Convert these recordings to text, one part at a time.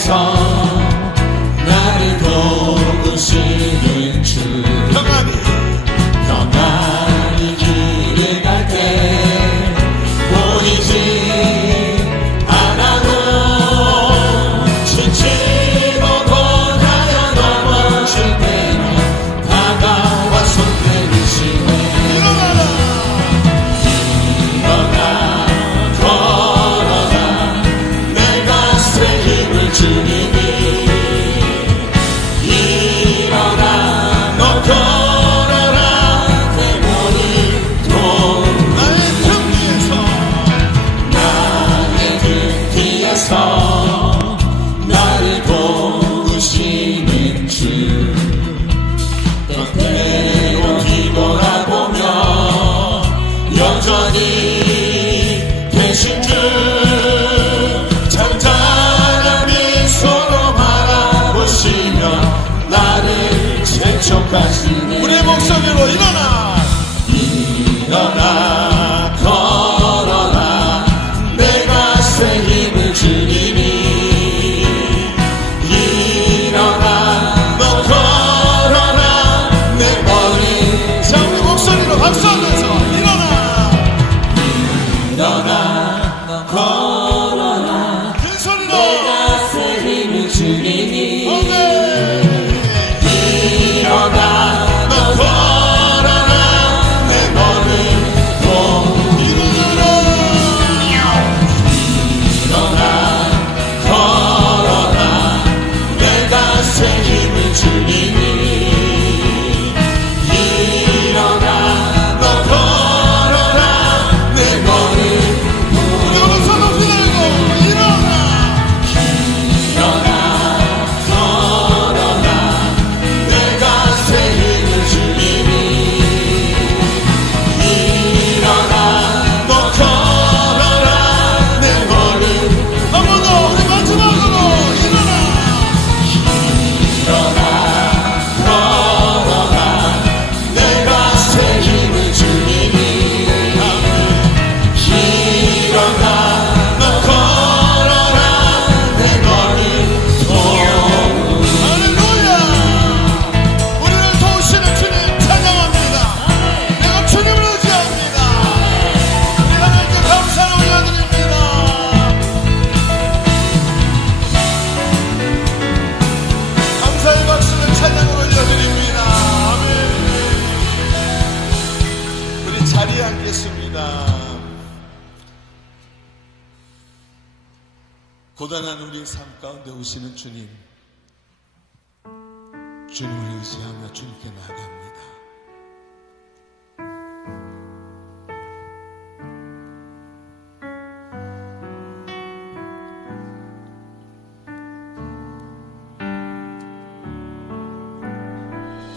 뒤에서 나를 도우시는 주 평안히 길을 갈 때 보이지 않아도 지치고 고단하여 넘어질 때면 다가와 손 내미시네. 일어나 걸어라 내 가슴에 힘을 주님이. 일어나 너 걸어라 내 머리도 나의 등 뒤에서 나를 도우시는 주 때때로 뒤돌아보며 여전히 계신 주 잔잔한 미소로 바라보시며 나를 재촉하시네. 우리의 목소리로 일어나 걸어라 내 가슴에 힘을 주님이. 일어나 너 걸어라 내 머리. 자 우리 목소리로 박수하면서 일어나 걸어라 큰 소리로 내 가슴에 힘을 주님이. 일어나 너 걸어라 내 머리도. 일어나 걸어라 내 가슴에 힘을 주님이. 일어나 너 걸어라 내 머리도. 우리 오른손 높이 들고 일어나 걸어라 내 가슴에 힘을 주님이. 일어나 너 걸어라 내 머리. 한 번 더 우리 마지막으로 일어나 걸어라 내 가슴에 힘을 주님이. 일어나 너 걸어라 내 머리도. 할렐루야. 우리를 도우시는 주님 찬양합니다. 내가 주님을 의지합니다. 우리 하나님께 감사를 올려드립니다. 감사의 박수를 찬양을 올려드립니다. 아멘. 우리 자리에 앉겠습니다. 고단한 우리 삶 가운데 오시는 주님, 주님을 의지하며 주님께 나아갑니다.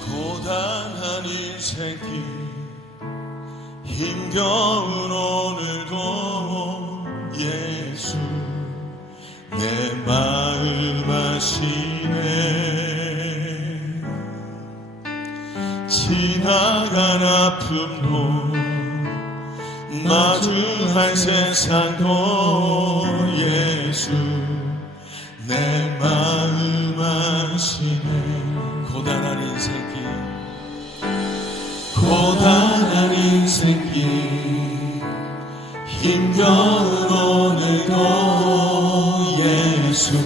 고단한 인생길 힘겨운 오늘도 예수 내 마음 아시네. 지나간 아픔도 마주할 세상도 예수 내 마음 아시네. 고단한 인생길 고단한 인생길 힘겨운 오늘도 예수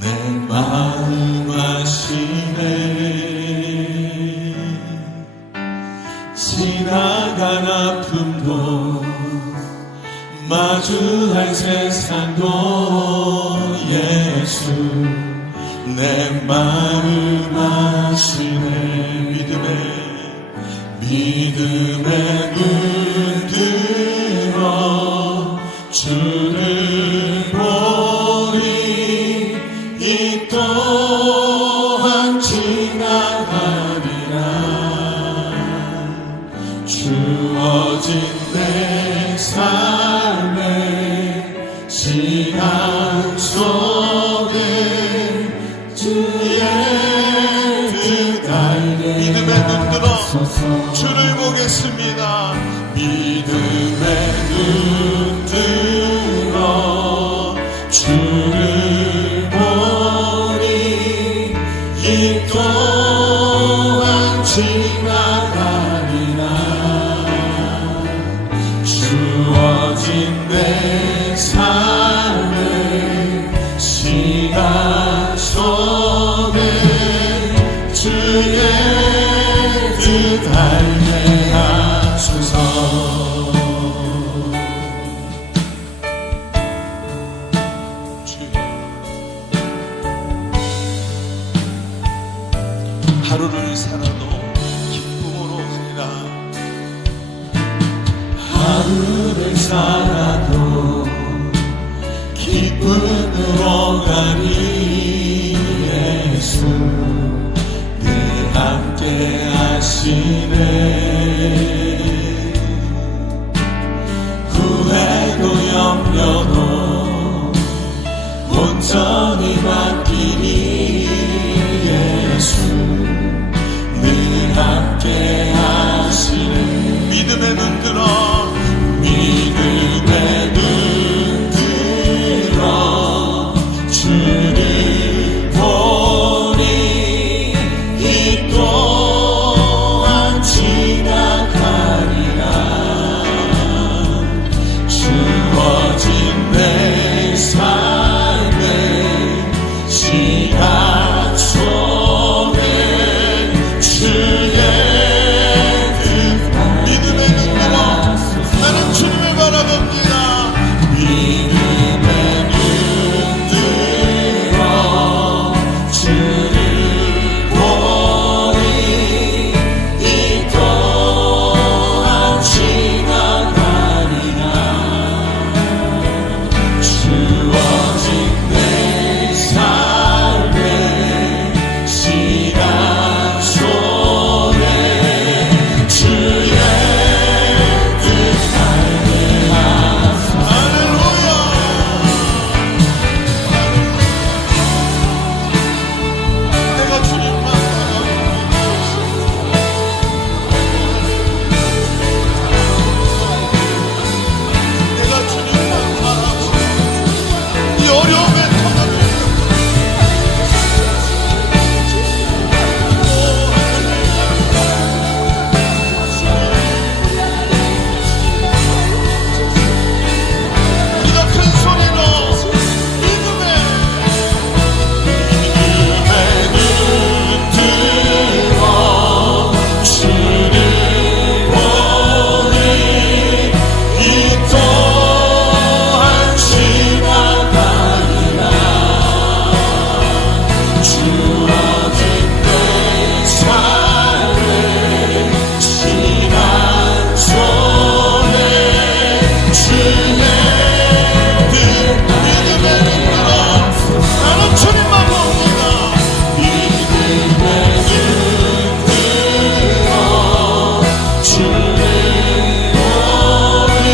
내 마음 아시네. 지나간 아픔도 마주할 세상도 예수 내 마음 아시네. 믿음의 눈 들어 주를 보리. 이 또한 지나가리라. 주어진 내 삶의 시간 속에 주의 뜻 알게 믿음의 눈 들어 주를 보겠습니다. 믿음의 눈 들어 오가리 예수 늘 함께 하시네 후회도 염려도 온전히 맡기리 예수 늘 함께 하시네 믿음의 눈 들어 믿음의 눈 들어 주를 보니 이 또한 지나가리라 주어진 내 삶의 시간 속에 주의 믿음의 눈 들어 나는 주님을 바라봅니다 믿음의 눈 들어 주를 보니 이 또한 지나가리라 주어진 내 삶의 시간 속에 주의 내가 주님만 바라보고 이 어려움에 터널을 우리가 큰 소리로 믿음의 눈 들어 주를 보니 이 또한 지나가리라 주어진 내 삶의 시간 속에 주의 믿음의 눈 들어 나는 주님만 봅니다 믿음의 눈 들어 주를 보니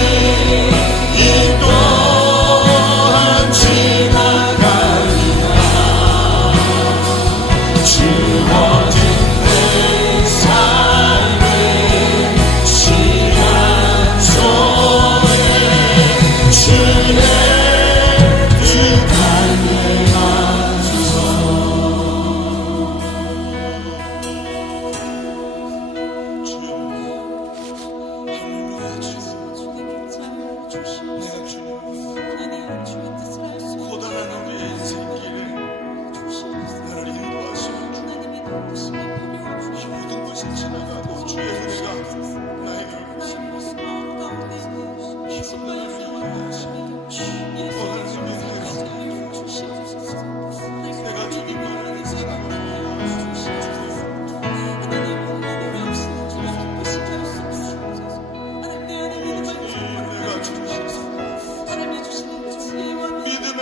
이 또한 지나가리라 주어진 내 삶의 시간 속에 주의 뜻 알게 하소서 주여 할렐루야 주여 내가 주님 고단한 우리의 인생길에 나를 인도하시는 주 모든 것이 지나가고 주의 은혜가 나에게 기쁨을 위하시니 내가 주님만을 사랑합니다 내가 주님 믿음의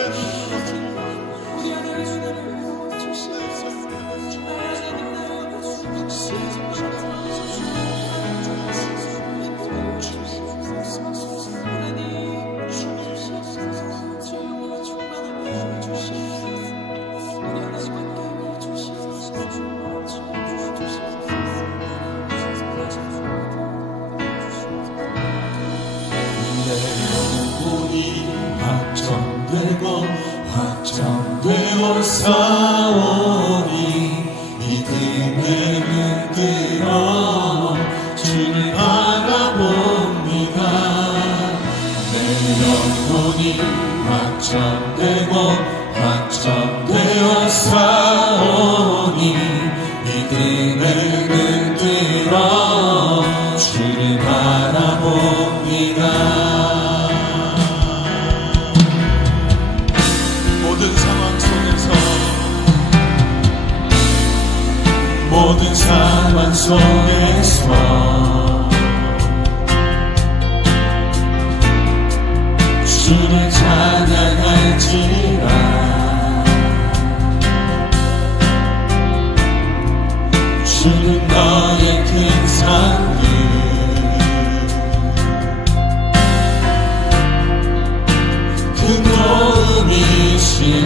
내 영혼이 확정되어 싸우니 믿음의 눈 들어 주를 바라봅니다 내 영혼이 확정되어 싸우니 믿음의 눈 들어 주를 바라봅니다 모든 상황 속에서 주를 찬양할지라 주의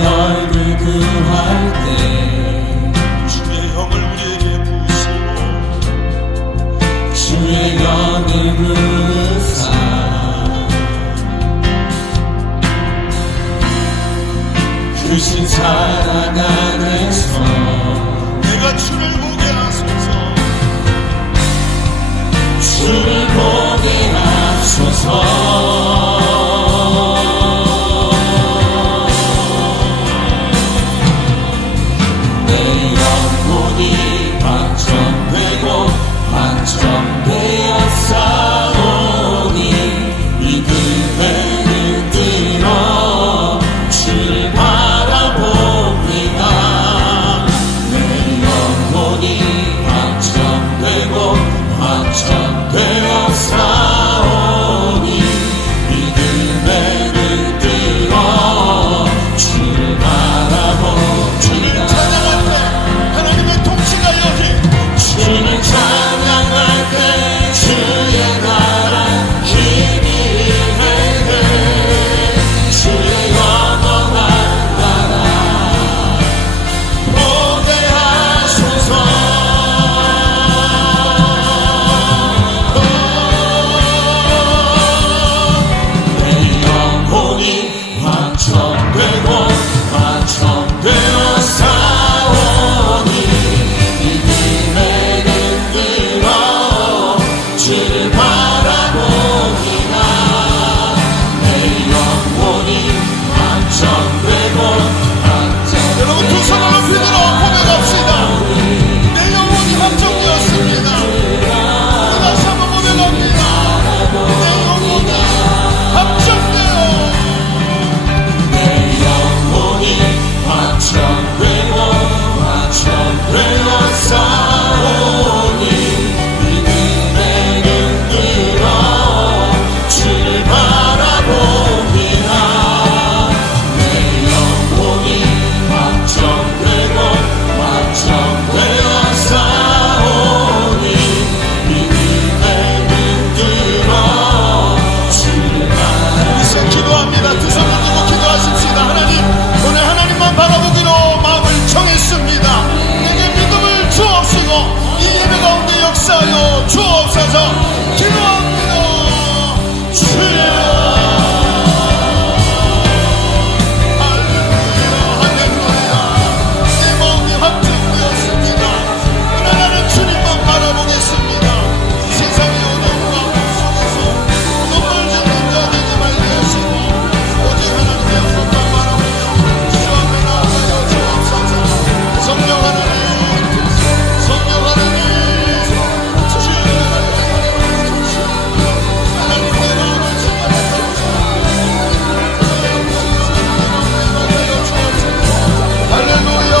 얼굴 구할 때 주의 영을 우리에게 부으시고 주의 영을 부으사 그 십자가 안에서 내가 주를 보게 하소서. 주를 보게 하소서. 내 영혼이 확정되고 확정되었사오니 믿음에 들어 주를 바라봅니다. 내 영혼이 확정되고 확정되었사오니 믿음에 들어 주를 주님을 바라봅니다. 찬양할 때 하나님의 통치가 여기 주를 찬양할 때 주의 나라 힘이 임해네. 주의 영원한 나라 보게 하소서. 내 영혼이 확정되고 확정되었사오니 믿음에 들어 주를 바라봅니다. 내 영혼이 확정되고 여러분 두 손을 높이 들어 고백합시다. 내 영혼이 확정되었습니다. 다시 한번 고백합니다. 내 영혼이 확정되어 내 영혼이 확정되고 확정되었사오니 믿음에 들어 주를 바라봅니다. 내 영혼이 확정되고 확정되었사오니 믿음에 들어 주를 이제 기도합니다. 두 손을 들고 기도하십시다. 하나님, 오늘 하나님만 바라보기로 마음을 정했습니다. 내게 믿음을 주옵시고 이 예배 가운데 역사하여 주옵소서. 기도합니다. 주여. 할렐루야. 내 마음이 확정되었습니다. 오늘 나는 주님만 바라보겠습니다. 세상의 어려움과 속에서 눈물 짓는 자 되지 말게 하시고 오직 하나님의 얼굴만 바라보며 주 앞에 나아가여 주옵소서. 성령 하나님, 성령 하나님, 주의 하나님의 마음을 지켜주옵소서. 할렐루야.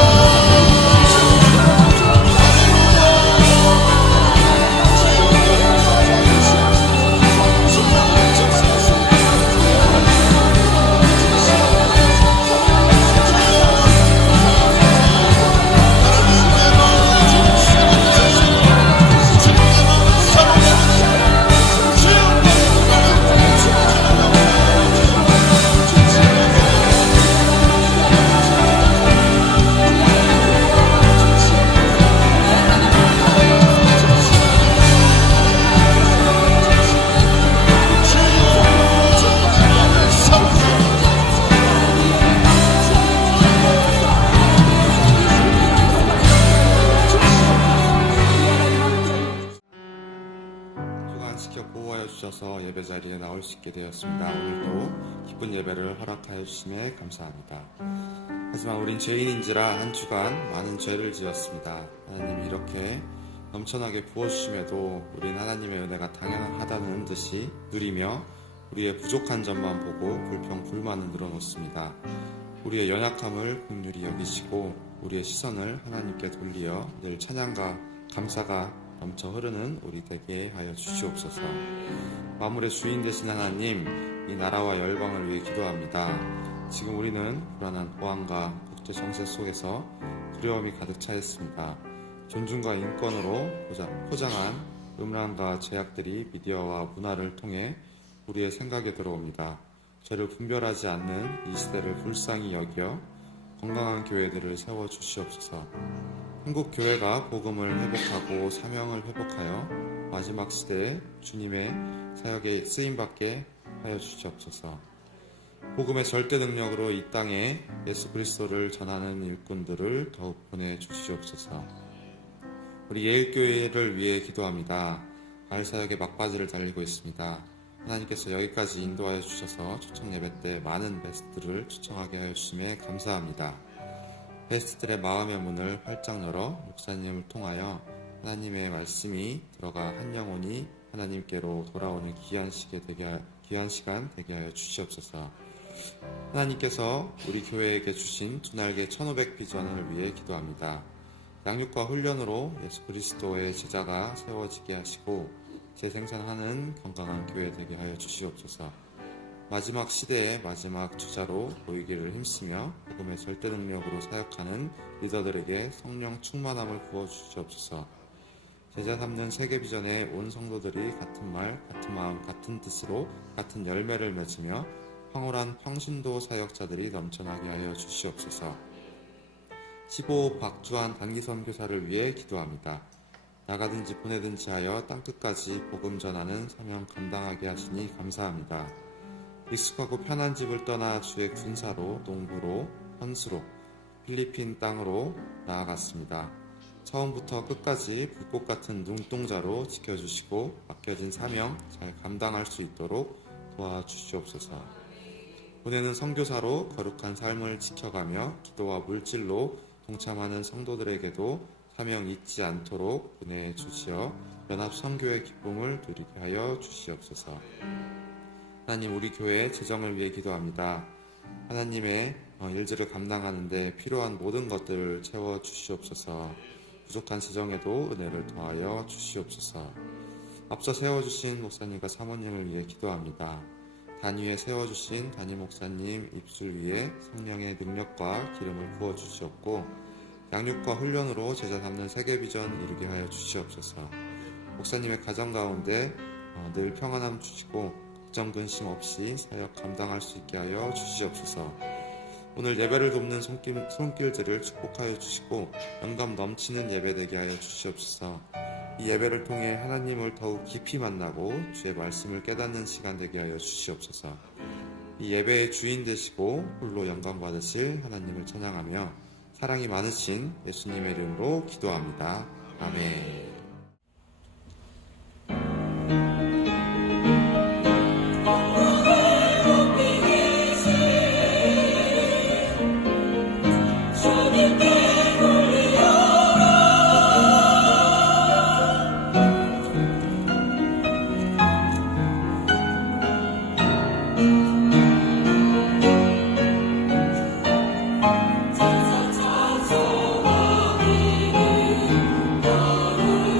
주간시켜 보호하여 주셔서 예배 자리에 나올 수 있게 되었습니다. 오늘도 기쁜 예배를 허락하여 주심에 감사합니다. 하지만 우린 죄인인지라 한 주간 많은 죄를 지었습니다. 하나님이 이렇게 넘쳐나게 부어주심에도 우린 하나님의 은혜가 당연하다는 듯이 누리며 우리의 부족한 점만 보고 불평불만을 늘어놓습니다. 우리의 연약함을 긍휼히 여기시고 우리의 시선을 하나님께 돌리어 늘 찬양과 감사가 넘쳐 흐르는 우리 되게 하여 주시옵소서. 만물의 주인 되신 하나님, 이 나라와 열방을 위해 기도합니다. 지금 우리는 불안한 보안과 국제 정세 속에서 두려움이 가득 차 있습니다. 존중과 인권으로 포장한 음란과 죄악들이 미디어와 문화를 통해 우리의 생각에 들어옵니다. 죄를 분별하지 않는 이 시대를 불쌍히 여겨 건강한 교회들을 세워주시옵소서. 한국 교회가 복음을 회복하고 사명을 회복하여 마지막 시대에 주님의 사역에 쓰임받게 하여 주시옵소서. 복음의 절대 능력으로 이 땅에 예수 그리스도를 전하는 일꾼들을 더욱 보내주시옵소서. 우리 예일교회를 위해 기도합니다. 가을 사역의 막바지를 달리고 있습니다. 하나님께서 여기까지 인도하여 주셔서 초청 예배 때 많은 베스트들을 초청하게 하여 주심에 감사합니다. 베스트들의 마음의 문을 활짝 열어 목사님을 통하여 하나님의 말씀이 들어가 한 영혼이 하나님께로 돌아오는 귀한 시간 되게 하여 주시옵소서. 하나님께서 우리 교회에게 주신 두 날개 1500 비전을 위해 기도합니다. 양육과 훈련으로 예수 그리스도의 제자가 세워지게 하시고 재생산하는 건강한 교회 되게 하여 주시옵소서. 마지막 시대의 마지막 주자로 보이기를 힘쓰며 복음의 절대 능력으로 사역하는 리더들에게 성령 충만함을 부어주시옵소서. 제자 삼는 세계 비전의 온 성도들이 같은 말, 같은 마음, 같은 뜻으로 같은 열매를 맺으며 황홀한 평신도 사역자들이 넘쳐나게 하여 주시옵소서. 15 박주한 단기 선교사를 위해 기도합니다. 나가든지 보내든지 하여 땅끝까지 복음 전하는 사명 감당하게 하시니 감사합니다. 익숙하고 편한 집을 떠나 주의 군사로, 농부로, 헌수로, 필리핀 땅으로 나아갔습니다. 처음부터 끝까지 불꽃 같은 눈동자로 지켜주시고 맡겨진 사명 잘 감당할 수 있도록 도와주시옵소서. 보내는 선교사로 거룩한 삶을 지켜가며 기도와 물질로 동참하는 성도들에게도 사명 잊지 않도록 보내주시어 연합 선교의 기쁨을 누리게 하여 주시옵소서. 하나님, 우리 교회 재정을 위해 기도합니다. 하나님의 일들을 감당하는 데 필요한 모든 것들을 채워주시옵소서. 부족한 재정에도 은혜를 더하여 주시옵소서. 앞서 세워주신 목사님과 사모님을 위해 기도합니다. 단위에 세워주신 단위 목사님 입술 위에 성령의 능력과 기름을 부어주시옵고 양육과 훈련으로 제자 삼는 세계 비전 이루게 하여 주시옵소서. 목사님의 가정 가운데 늘 평안함 주시고 걱정 근심 없이 사역 감당할 수 있게 하여 주시옵소서. 오늘 예배를 돕는 손길들을 축복하여 주시고 영감 넘치는 예배 되게 하여 주시옵소서. 이 예배를 통해 하나님을 더욱 깊이 만나고 주의 말씀을 깨닫는 시간 되게 하여 주시옵소서. 이 예배의 주인 되시고 홀로 영광 받으실 하나님을 찬양하며 사랑이 많으신 예수님의 이름으로 기도합니다. 아멘. 찾아서 와기는 너를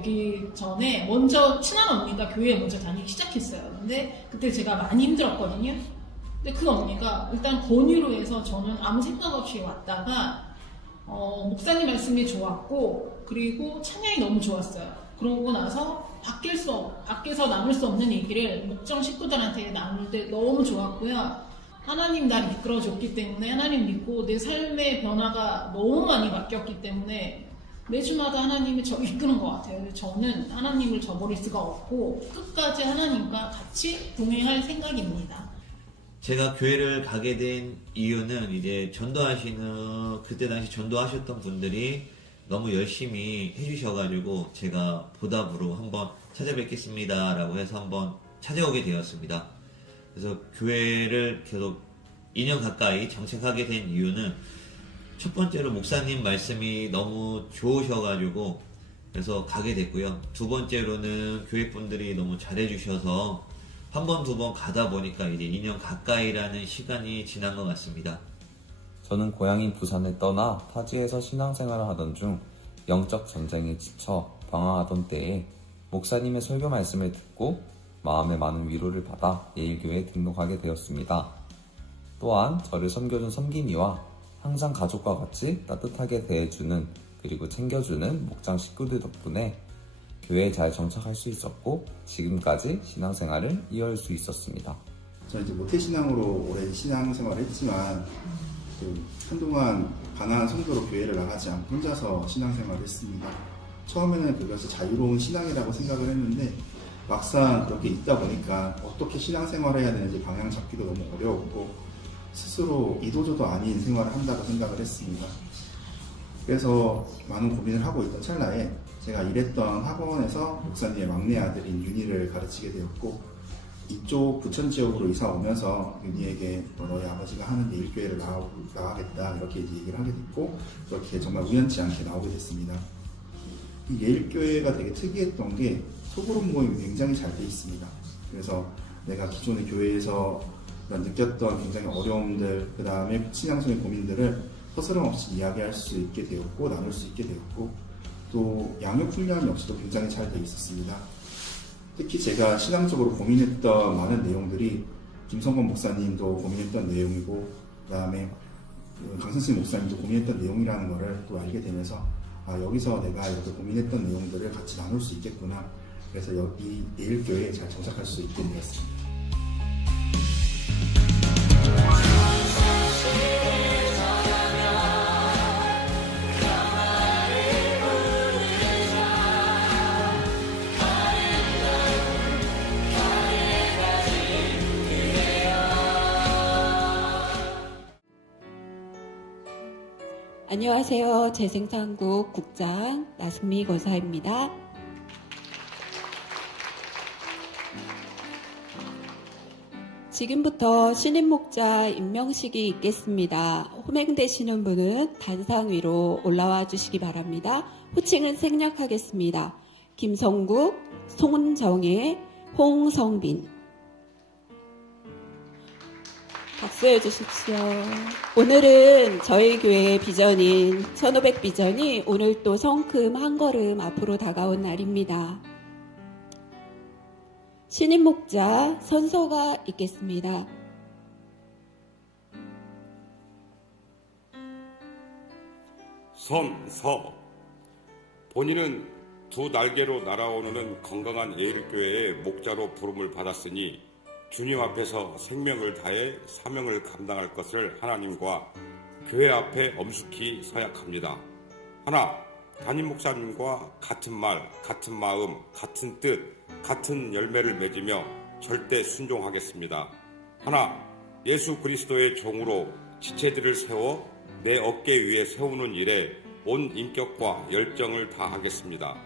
오기 전에 먼저 친한 언니가 교회에 먼저 다니기 시작했어요. 근데 그때 제가 많이 힘들었거든요. 근데 그 언니가 일단 권유로 해서 저는 아무 생각 없이 왔다가 목사님 말씀이 좋았고 그리고 찬양이 너무 좋았어요. 그러고 나서 밖에서 나눌 수 없는 얘기를 목장 식구들한테 나눌 때 너무 좋았고요. 하나님 날 이끌어줬기 때문에 하나님 믿고 내 삶의 변화가 너무 많이 바뀌었기 때문에 매주마다 하나님이 저 이끄는 것 같아요. 그래서 저는 하나님을 저버릴 수가 없고 끝까지 하나님과 같이 동행할 생각입니다. 제가 교회를 가게 된 이유는 이제 그때 당시 전도하셨던 분들이 너무 열심히 해주셔가지고 제가 보답으로 한번 찾아뵙겠습니다 라고 해서 한번 찾아오게 되었습니다. 그래서 교회를 계속 2년 가까이 정착하게 된 이유는 첫 번째로 목사님 말씀이 너무 좋으셔가지고 그래서 가게 됐고요. 두 번째로는 교회 분들이 너무 잘해주셔서 한 번, 두 번 가다 보니까 이제 2년 가까이라는 시간이 지난 것 같습니다. 저는 고향인 부산을 떠나 타지에서 신앙생활을 하던 중 영적 전쟁에 지쳐 방황하던 때에 목사님의 설교 말씀을 듣고 마음에 많은 위로를 받아 예일교회에 등록하게 되었습니다. 또한 저를 섬겨준 섬김이와 항상 가족과 같이 따뜻하게 대해주는 그리고 챙겨주는 목장 식구들 덕분에 교회에 잘 정착할 수 있었고 지금까지 신앙생활을 이어갈 수 있었습니다. 저는 이제 모태신앙으로 오랜 신앙생활을 했지만 한동안 가난한 성도로 교회를 나가지 않고 혼자서 신앙생활을 했습니다. 처음에는 그것이 자유로운 신앙이라고 생각을 했는데 막상 그렇게 있다 보니까 어떻게 신앙생활을 해야 되는지 방향 잡기도 너무 어려웠고 스스로 이도저도 아닌 생활을 한다고 생각을 했습니다. 그래서 많은 고민을 하고 있던 찰나에 제가 일했던 학원에서 목사님의 막내 아들인 윤희를 가르치게 되었고 이쪽 부천 지역으로 이사 오면서 윤희에게 너희 아버지가 하는 예일교회를 나가겠다 이렇게 얘기를 하게 됐고 그렇게 정말 우연치 않게 나오게 됐습니다. 이 예일교회가 되게 특이했던 게 소그룹 모임이 굉장히 잘 돼 있습니다. 그래서 내가 기존의 교회에서 느꼈던 굉장히 어려움들 그 다음에 신앙적인 고민들을 서스럼없이 이야기할 수 있게 되었고 나눌 수 있게 되었고 또 양육 훈련 역시도 굉장히 잘 돼 있었습니다. 특히 제가 신앙적으로 고민했던 많은 내용들이 김성건 목사님도 고민했던 내용이고 그 다음에 강선생 목사님도 고민했던 내용이라는 것을 또 알게 되면서 여기서 내가 이렇게 고민했던 내용들을 같이 나눌 수 있겠구나. 그래서 여기 예일교회에 잘 정착할 수 있게 되었습니다. 안녕하세요. 재생산국 국장 나승미 권사입니다. 지금부터 신임 목자 임명식이 있겠습니다. 호명되시는 분은 단상 위로 올라와 주시기 바랍니다. 호칭은 생략하겠습니다. 김성국, 송정혜, 홍성빈. 박수해 주십시오. 오늘은 저희 교회의 비전인 1500 비전이 오늘 또 성큼 한 걸음 앞으로 다가온 날입니다. 신임 목자 선서가 있겠습니다. 선서. 본인은 두 날개로 날아오르는 건강한 예일교회의 목자로 부름을 받았으니 주님 앞에서 생명을 다해 사명을 감당할 것을 하나님과 교회 앞에 엄숙히 서약합니다. 하나, 담임 목사님과 같은 말, 같은 마음, 같은 뜻, 같은 열매를 맺으며 절대 순종하겠습니다. 하나, 예수 그리스도의 종으로 지체들을 세워 내 어깨 위에 세우는 일에 온 인격과 열정을 다하겠습니다.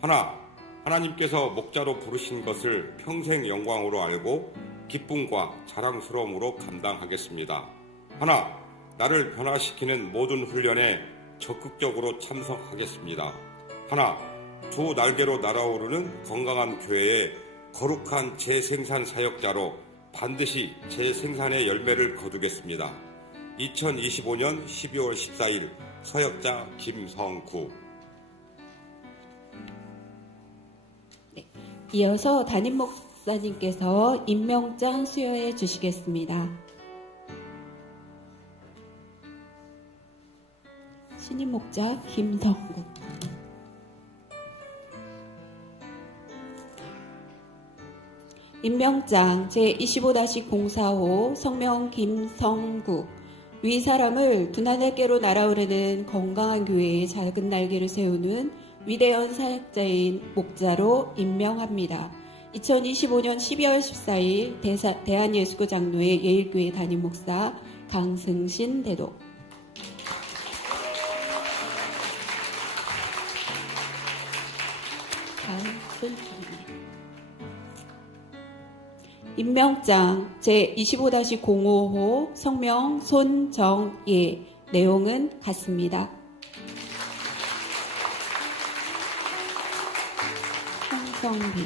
하나, 하나님께서 목자로 부르신 것을 평생 영광으로 알고 기쁨과 자랑스러움으로 감당하겠습니다. 하나, 나를 변화시키는 모든 훈련에 적극적으로 참석하겠습니다. 하나, 두 날개로 날아오르는 건강한 교회의 거룩한 재생산 사역자로 반드시 재생산의 열매를 거두겠습니다. 2025년 12월 14일 서역자 김성구. 이어서 담임 목사님께서 임명장 수여해 주시겠습니다. 신임 목자 김성국. 임명장 제25-045 성명 김성국. 위 사람을 두나날개로 날아오르는 건강한 교회의 작은 날개를 세우는 위대한 사역자인 목자로 임명합니다. 2025년 12월 14일 대한예수교 장로회 예일교회 담임 목사 강승신 대독. 임명장 제25-055호 성명 손정예. 내용은 같습니다. 홍성빈.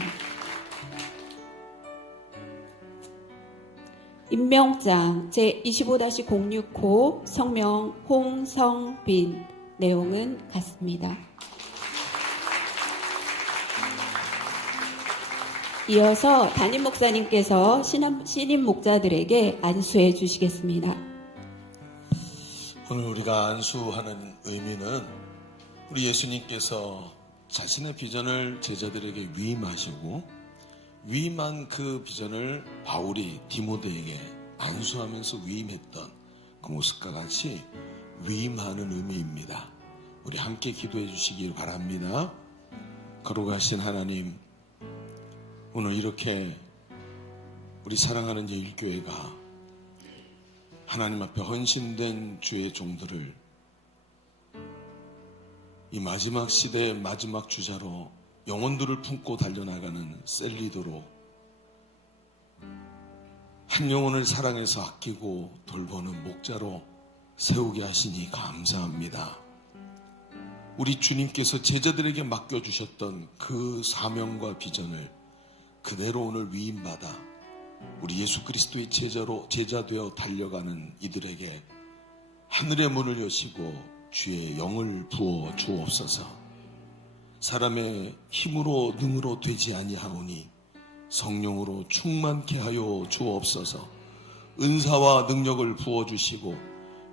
임명장 제25-065 성명 홍성빈. 내용은 같습니다. 이어서 담임 목사님께서 신임 목자들에게 안수해 주시겠습니다. 오늘 우리가 안수하는 의미는 우리 예수님께서 자신의 비전을 제자들에게 위임하시고 위임한 그 비전을 바울이 디모데에게 안수하면서 위임했던 그 모습과 같이 위임하는 의미입니다. 우리 함께 기도해 주시길 바랍니다. 거룩하신 하나님, 오늘 이렇게 우리 사랑하는 예일교회가 하나님 앞에 헌신된 주의 종들을 이 마지막 시대의 마지막 주자로 영혼들을 품고 달려나가는 셀리더로 한 영혼을 사랑해서 아끼고 돌보는 목자로 세우게 하시니 감사합니다. 우리 주님께서 제자들에게 맡겨주셨던 그 사명과 비전을 그대로 오늘 위임받아 우리 예수 그리스도의 제자 되어 달려가는 이들에게 하늘의 문을 여시고 주의 영을 부어 주옵소서. 사람의 힘으로 능으로 되지 아니하오니 성령으로 충만케 하여 주옵소서. 은사와 능력을 부어 주시고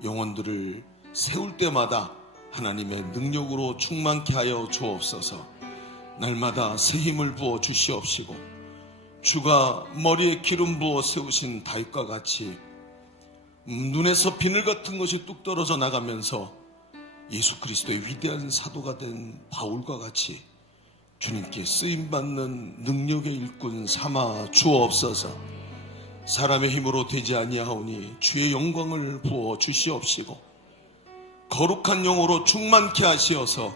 영혼들을 세울 때마다 하나님의 능력으로 충만케 하여 주옵소서. 날마다 새 힘을 부어 주시옵시고 주가 머리에 기름 부어 세우신 다윗과 같이 눈에서 비늘 같은 것이 뚝 떨어져 나가면서 예수 그리스도의 위대한 사도가 된 바울과 같이 주님께 쓰임받는 능력의 일꾼 삼아 주옵소서. 사람의 힘으로 되지 아니하오니 주의 영광을 부어 주시옵시고 거룩한 영으로 충만케 하시어서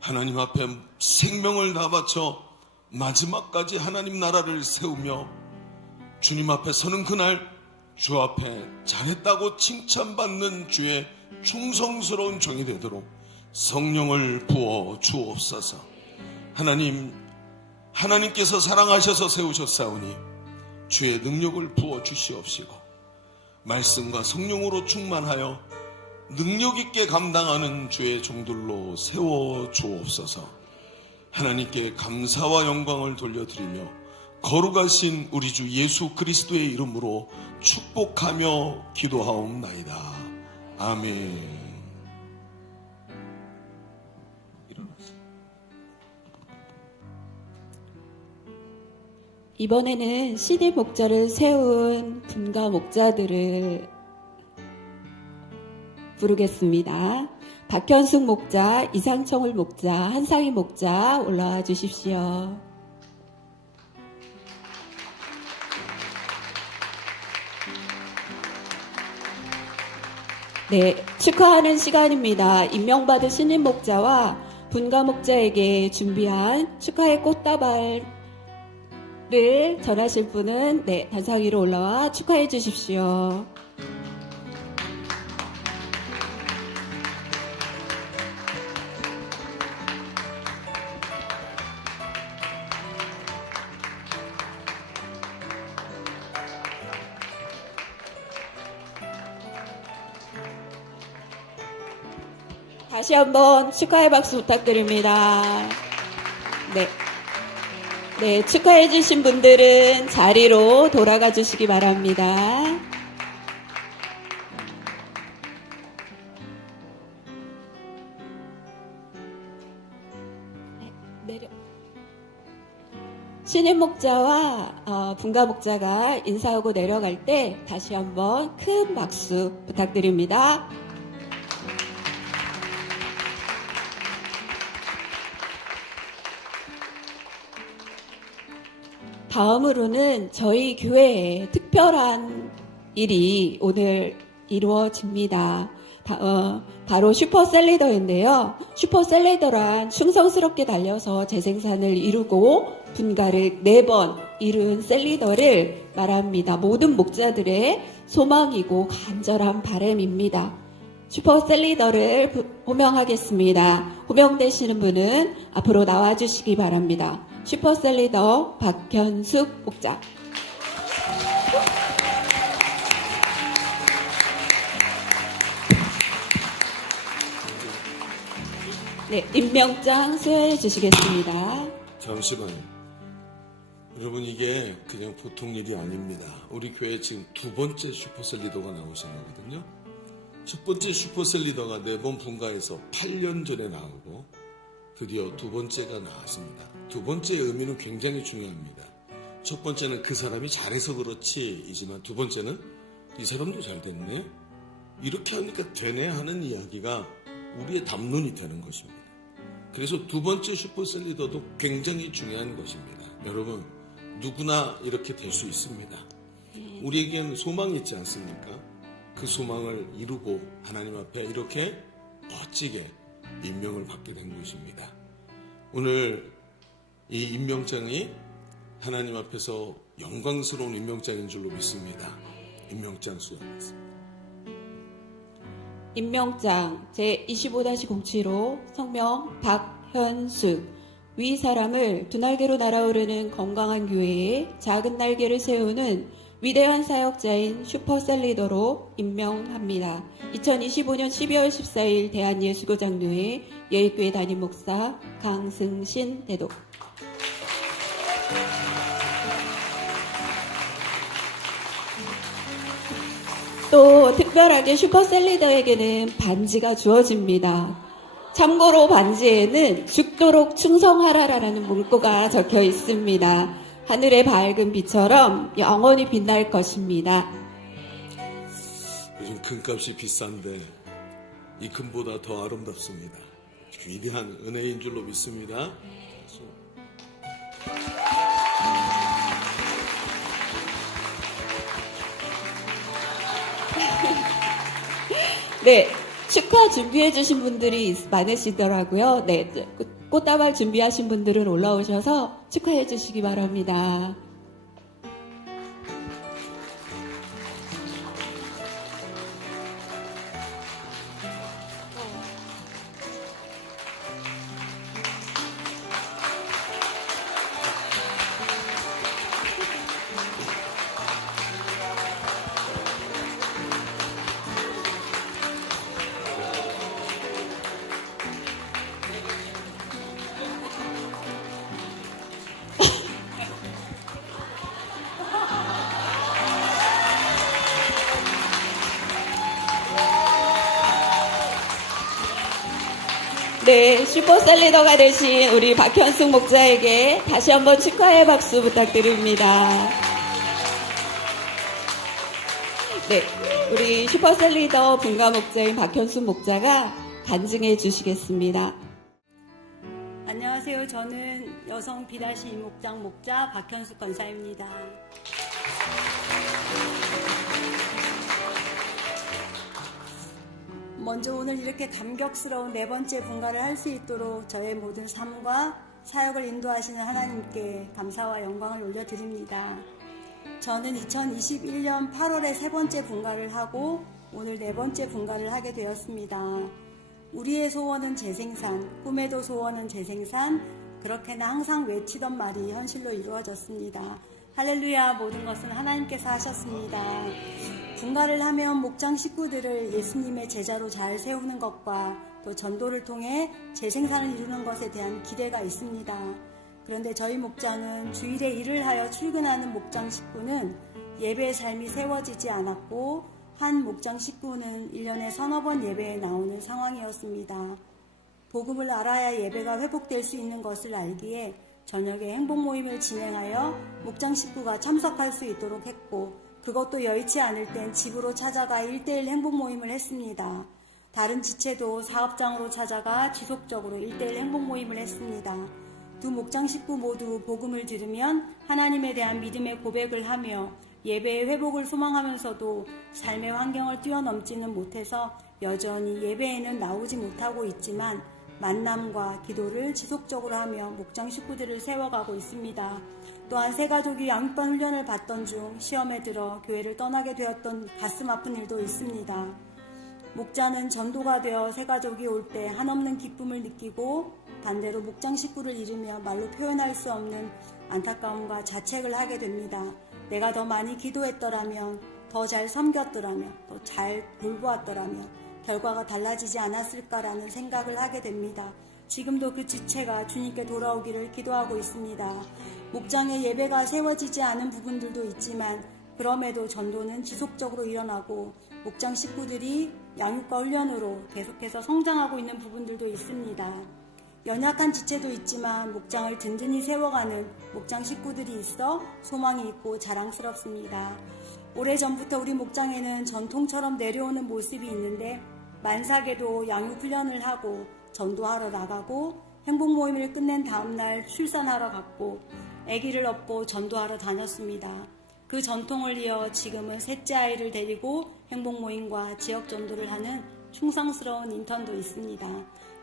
하나님 앞에 생명을 다 바쳐 마지막까지 하나님 나라를 세우며 주님 앞에 서는 그날 주 앞에 잘했다고 칭찬받는 주의 충성스러운 종이 되도록 성령을 부어 주옵소서. 하나님께서 사랑하셔서 세우셨사오니 주의 능력을 부어 주시옵시고 말씀과 성령으로 충만하여 능력 있게 감당하는 주의 종들로 세워 주옵소서. 하나님께 감사와 영광을 돌려드리며 거룩하신 우리 주 예수 그리스도의 이름으로 축복하며 기도하옵나이다. 아멘. 이번에는 신임 목자를 세운 분가 목자들을 부르겠습니다. 박현숙 목자, 이상청을 목자, 한상희 목자 올라와 주십시오. 네, 축하하는 시간입니다. 임명받은 신임 목자와 분가 목자에게 준비한 축하의 꽃다발을 전하실 분은 단상 위로 올라와 축하해 주십시오. 다시 한번 축하의 박수 부탁드립니다. 네. 네, 축하해주신 분들은 자리로 돌아가 주시기 바랍니다. 네, 내려. 신임 목자와 분가 목자가 인사하고 내려갈 때 다시 한번 큰 박수 부탁드립니다. 다음으로는 저희 교회에 특별한 일이 오늘 이루어집니다. 바로 슈퍼셀리더인데요. 슈퍼셀리더란 충성스럽게 달려서 재생산을 이루고 분가를 4번 이룬 셀리더를 말합니다. 모든 목자들의 소망이고 간절한 바람입니다. 슈퍼셀리더를 호명하겠습니다. 호명되시는 분은 앞으로 나와주시기 바랍니다. 슈퍼셀리더 박현숙 목자. 네, 임명장 수여해 주시겠습니다. 잠시만요. 여러분, 이게 그냥 보통 일이 아닙니다. 우리 교회 지금 2번째 슈퍼셀리더가 나오신 거거든요. 첫 번째 슈퍼셀리더가 4번 분가해서 8년 전에 나오고 드디어 2번째가 나왔습니다. 2번째의 의미는 굉장히 중요합니다. 첫 번째는 그 사람이 잘해서 그렇지이지만 2번째는 이 사람도 잘 됐네, 이렇게 하니까 되네 하는 이야기가 우리의 담론이 되는 것입니다. 그래서 2번째 슈퍼셀리더도 굉장히 중요한 것입니다. 여러분, 누구나 이렇게 될 수 있습니다. 우리에겐 소망이 있지 않습니까? 그 소망을 이루고 하나님 앞에 이렇게 멋지게 임명을 받게 된 것입니다. 오늘 이 임명장이 하나님 앞에서 영광스러운 임명장인 줄로 믿습니다. 임명장 수여하겠습니다. 임명장 제25-07호 성명 박현숙. 위 사람을 두 날개로 날아오르는 건강한 교회에 작은 날개를 세우는 위대한 사역자인 슈퍼셀리더로 임명합니다. 2025년 12월 14일 대한예수교장로회 예일교회 담임 목사 강승신 대독. 또 특별하게 슈퍼셀리더에게는 반지가 주어집니다. 참고로 반지에는 죽도록 충성하라라는 문구가 적혀 있습니다. 하늘의 밝은 빛처럼 영원히 빛날 것입니다. 요즘 금값이 비싼데 이 금보다 더 아름답습니다. 위대한 은혜인 줄로 믿습니다. 네, 축하 준비해 주신 분들이 많으시더라고요. 네, 꽃다발 준비하신 분들은 올라오셔서 축하해 주시기 바랍니다. 네, 슈퍼셀리더가 되신 우리 박현숙 목자에게 다시 한번 축하의 박수 부탁드립니다. 네, 우리 슈퍼셀리더 분가 목자인 박현숙 목자가 간증해 주시겠습니다. 안녕하세요. 저는 여성 B-2 임목장 목자 박현숙 권사입니다. 먼저 오늘 이렇게 감격스러운 4번째 분가를 할 수 있도록 저의 모든 삶과 사역을 인도하시는 하나님께 감사와 영광을 올려드립니다. 저는 2021년 8월에 3번째 분가를 하고 오늘 4번째 분가를 하게 되었습니다. 우리의 소원은 재생산, 꿈에도 소원은 재생산, 그렇게나 항상 외치던 말이 현실로 이루어졌습니다. 할렐루야, 모든 것은 하나님께서 하셨습니다. 분가를 하면 목장 식구들을 예수님의 제자로 잘 세우는 것과 또 전도를 통해 재생산을 이루는 것에 대한 기대가 있습니다. 그런데 저희 목장은 주일에 일을 하여 출근하는 목장 식구는 예배의 삶이 세워지지 않았고 한 목장 식구는 1년에 서너 번 예배에 나오는 상황이었습니다. 복음을 알아야 예배가 회복될 수 있는 것을 알기에 저녁에 행복 모임을 진행하여 목장 식구가 참석할 수 있도록 했고 그것도 여의치 않을 땐 집으로 찾아가 1대1 행복 모임을 했습니다. 다른 지체도 사업장으로 찾아가 지속적으로 1대1 행복 모임을 했습니다. 두 목장 식구 모두 복음을 들으면 하나님에 대한 믿음의 고백을 하며 예배의 회복을 소망하면서도 삶의 환경을 뛰어넘지는 못해서 여전히 예배에는 나오지 못하고 있지만 만남과 기도를 지속적으로 하며 목장 식구들을 세워가고 있습니다. 또한 세 가족이 양육반 훈련을 받던 중 시험에 들어 교회를 떠나게 되었던 가슴 아픈 일도 있습니다. 목자는 전도가 되어 세 가족이 올 때 한없는 기쁨을 느끼고 반대로 목장 식구를 잃으며 말로 표현할 수 없는 안타까움과 자책을 하게 됩니다. 내가 더 많이 기도했더라면, 더 잘 섬겼더라면, 더 잘 돌보았더라면 결과가 달라지지 않았을까라는 생각을 하게 됩니다. 지금도 그 지체가 주님께 돌아오기를 기도하고 있습니다. 목장의 예배가 세워지지 않은 부분들도 있지만 그럼에도 전도는 지속적으로 일어나고 목장 식구들이 양육과 훈련으로 계속해서 성장하고 있는 부분들도 있습니다. 연약한 지체도 있지만 목장을 든든히 세워가는 목장 식구들이 있어 소망이 있고 자랑스럽습니다. 오래전부터 우리 목장에는 전통처럼 내려오는 모습이 있는데 만삭에도 양육 훈련을 하고 전도하러 나가고 행복 모임을 끝낸 다음날 출산하러 갔고 아기를 업고 전도하러 다녔습니다. 그 전통을 이어 지금은 셋째 아이를 데리고 행복 모임과 지역 전도를 하는 충성스러운 인턴도 있습니다.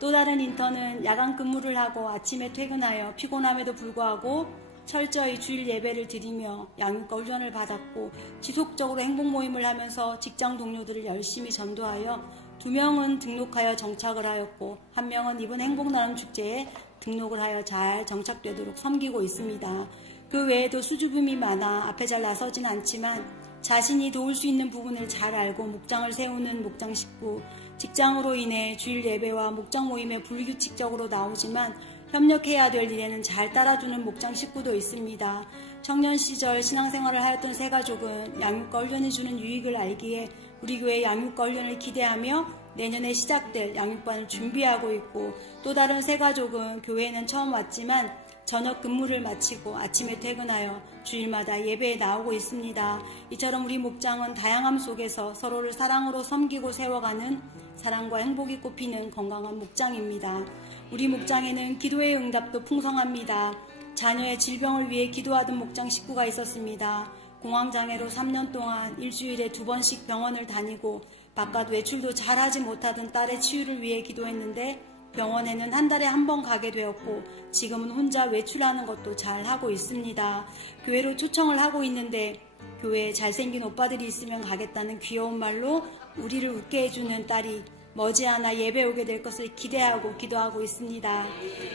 또 다른 인턴은 야간 근무를 하고 아침에 퇴근하여 피곤함에도 불구하고 철저히 주일 예배를 드리며 양육과 훈련을 받았고 지속적으로 행복 모임을 하면서 직장 동료들을 열심히 전도하여 2명은 등록하여 정착을 하였고 1명은 이번 행복나눔 축제에 등록을 하여 잘 정착되도록 섬기고 있습니다. 그 외에도 수줍음이 많아 앞에 잘 나서진 않지만 자신이 도울 수 있는 부분을 잘 알고 목장을 세우는 목장 식구, 직장으로 인해 주일 예배와 목장 모임에 불규칙적으로 나오지만 협력해야 될 일에는 잘 따라주는 목장 식구도 있습니다. 청년 시절 신앙생활을 하였던 세 가족은 양육과 훈련이 주는 유익을 알기에 우리 교회 양육과 훈련을 기대하며 내년에 시작될 양육반을 준비하고 있고 또 다른 세 가족은 교회에는 처음 왔지만 저녁 근무를 마치고 아침에 퇴근하여 주일마다 예배에 나오고 있습니다. 이처럼 우리 목장은 다양함 속에서 서로를 사랑으로 섬기고 세워가는 사랑과 행복이 꽃피는 건강한 목장입니다. 우리 목장에는 기도의 응답도 풍성합니다. 자녀의 질병을 위해 기도하던 목장 식구가 있었습니다. 공황장애로 3년 동안 일주일에 2번씩 병원을 다니고 바깥 외출도 잘하지 못하던 딸의 치유를 위해 기도했는데 병원에는 한 달에 한 번 가게 되었고 지금은 혼자 외출하는 것도 잘 하고 있습니다. 교회로 초청을 하고 있는데 교회에 잘생긴 오빠들이 있으면 가겠다는 귀여운 말로 우리를 웃게 해주는 딸이 머지않아 예배 오게 될 것을 기대하고 기도하고 있습니다.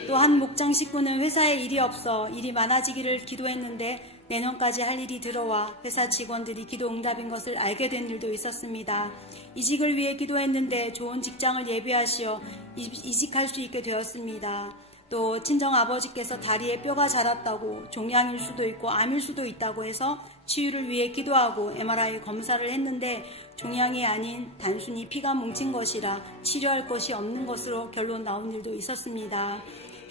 또 한 목장 식구는 회사에 일이 없어 일이 많아지기를 기도했는데 내년까지 할 일이 들어와 회사 직원들이 기도 응답인 것을 알게 된 일도 있었습니다. 이직을 위해 기도했는데 좋은 직장을 예비하시어 이직할 수 있게 되었습니다. 또 친정 아버지께서 다리에 뼈가 자랐다고 종양일 수도 있고 암일 수도 있다고 해서 치유를 위해 기도하고 MRI 검사를 했는데 종양이 아닌 단순히 피가 뭉친 것이라 치료할 것이 없는 것으로 결론 나온 일도 있었습니다.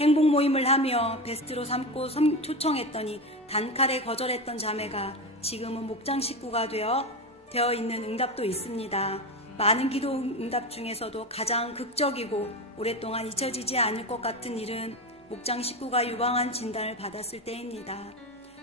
행복 모임을 하며 베스트로 삼고 초청했더니 단칼에 거절했던 자매가 지금은 목장 식구가 되어 있는 응답도 있습니다. 많은 기도 응답 중에서도 가장 극적이고 오랫동안 잊혀지지 않을 것 같은 일은 목장 식구가 유방암 진단을 받았을 때입니다.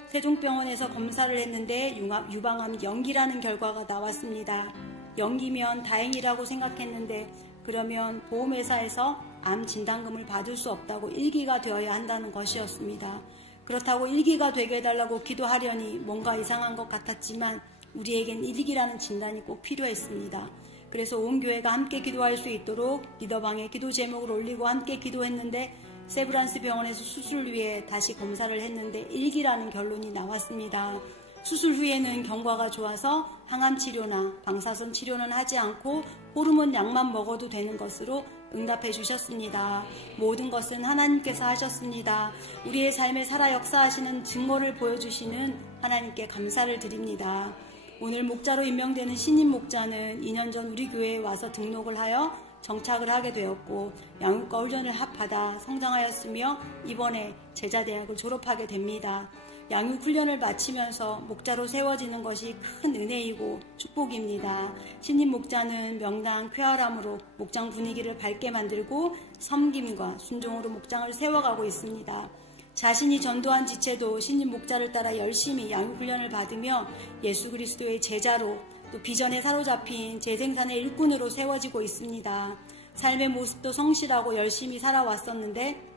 세종병원에서 검사를 했는데 유방암 연기라는 결과가 나왔습니다. 연기면 다행이라고 생각했는데 그러면 보험회사에서 암 진단금을 받을 수 없다고 1기가 되어야 한다는 것이었습니다. 그렇다고 1기가 되게 해달라고 기도하려니 뭔가 이상한 것 같았지만 우리에겐 1기라는 진단이 꼭 필요했습니다. 그래서 온 교회가 함께 기도할 수 있도록 리더방에 기도 제목을 올리고 함께 기도했는데 세브란스 병원에서 수술을 위해 다시 검사를 했는데 1기라는 결론이 나왔습니다. 수술 후에는 경과가 좋아서 항암 치료나 방사선 치료는 하지 않고 호르몬 약만 먹어도 되는 것으로 응답해 주셨습니다. 모든 것은 하나님께서 하셨습니다. 우리의 삶에 살아 역사하시는 증거를 보여주시는 하나님께 감사를 드립니다. 오늘 목자로 임명되는 신임 목자는 2년 전 우리 교회에 와서 등록을 하여 정착을 하게 되었고 양육과 훈련을 받아 성장하였으며 이번에 제자대학을 졸업하게 됩니다. 양육 훈련을 마치면서 목자로 세워지는 것이 큰 은혜이고 축복입니다. 신임 목자는 명랑 쾌활함으로 목장 분위기를 밝게 만들고 섬김과 순종으로 목장을 세워가고 있습니다. 자신이 전도한 지체도 신임 목자를 따라 열심히 양육 훈련을 받으며 예수 그리스도의 제자로 또 비전에 사로잡힌 재생산의 일꾼으로 세워지고 있습니다. 삶의 모습도 성실하고 열심히 살아왔었는데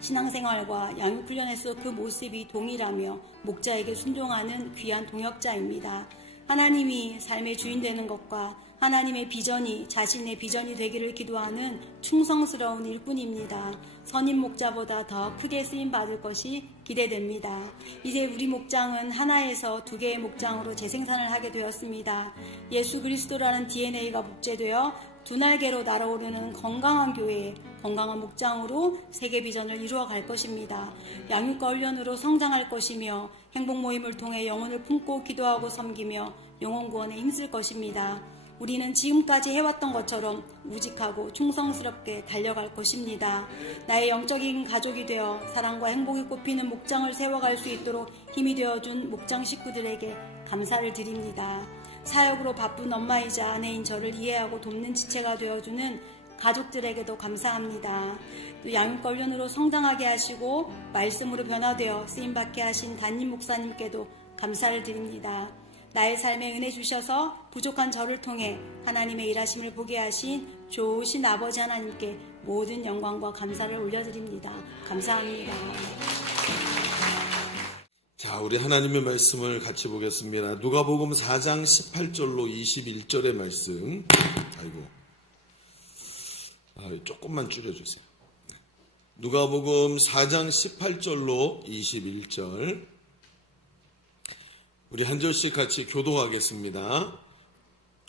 신앙생활과 양육훈련에서 그 모습이 동일하며 목자에게 순종하는 귀한 동역자입니다. 하나님이 삶의 주인 되는 것과 하나님의 비전이 자신의 비전이 되기를 기도하는 충성스러운 일꾼입니다. 선임 목자보다 더 크게 쓰임받을 것이 기대됩니다. 이제 우리 목장은 하나에서 2개의 목장으로 재생산을 하게 되었습니다. 예수 그리스도라는 DNA가 복제되어 2날개로 날아오르는 건강한 교회, 건강한 목장으로 세계 비전을 이루어 갈 것입니다. 양육과 훈련으로 성장할 것이며 행복 모임을 통해 영혼을 품고 기도하고 섬기며 영혼 구원에 힘쓸 것입니다. 우리는 지금까지 해왔던 것처럼 우직하고 충성스럽게 달려갈 것입니다. 나의 영적인 가족이 되어 사랑과 행복이 꽃피는 목장을 세워갈 수 있도록 힘이 되어준 목장 식구들에게 감사를 드립니다. 사역으로 바쁜 엄마이자 아내인 저를 이해하고 돕는 지체가 되어주는 가족들에게도 감사합니다. 또 양육과 훈련으로 성장하게 하시고 말씀으로 변화되어 쓰임받게 하신 담임 목사님께도 감사를 드립니다. 나의 삶에 은혜 주셔서 부족한 저를 통해 하나님의 일하심을 보게 하신 좋으신 아버지 하나님께 모든 영광과 감사를 올려드립니다. 감사합니다. 자, 우리 하나님의 말씀을 같이 보겠습니다. 누가복음 4장 18절로 21절의 말씀. 조금만 줄여주세요. 누가복음 4장 18절로 21절. 우리 한 절씩 같이 교도하겠습니다.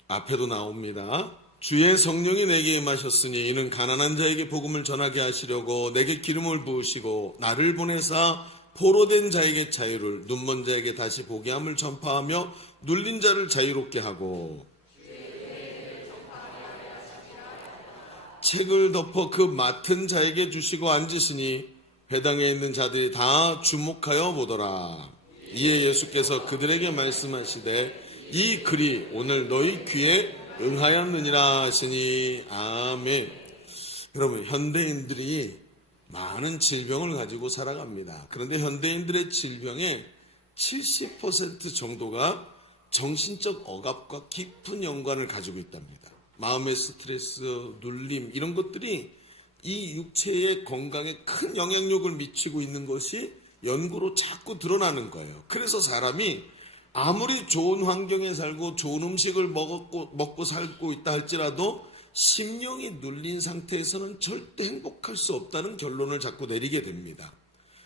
앞에도 나옵니다. 주의 성령이 내게 임하셨으니 이는 가난한 자에게 복음을 전하게 하시려고 내게 기름을 부으시고 나를 보내사 포로된 자에게 자유를, 눈먼 자에게 다시 보게 함을 전파하며 눌린 자를 자유롭게 하고 책을 덮어 그 맡은 자에게 주시고 앉으시니 회당에 있는 자들이 다 주목하여 보더라. 이에 예수께서 그들에게 말씀하시되 이 글이 오늘 너희 귀에 응하였느니라 하시니 아멘. 여러분, 현대인들이 많은 질병을 가지고 살아갑니다. 그런데 현대인들의 질병의 70% 정도가 정신적 억압과 깊은 연관을 가지고 있답니다. 마음의 스트레스, 눌림 이런 것들이 이 육체의 건강에 큰 영향력을 미치고 있는 것이 연구로 자꾸 드러나는 거예요. 그래서 사람이 아무리 좋은 환경에 살고 좋은 음식을 먹고 살고 있다 할지라도 심령이 눌린 상태에서는 절대 행복할 수 없다는 결론을 자꾸 내리게 됩니다.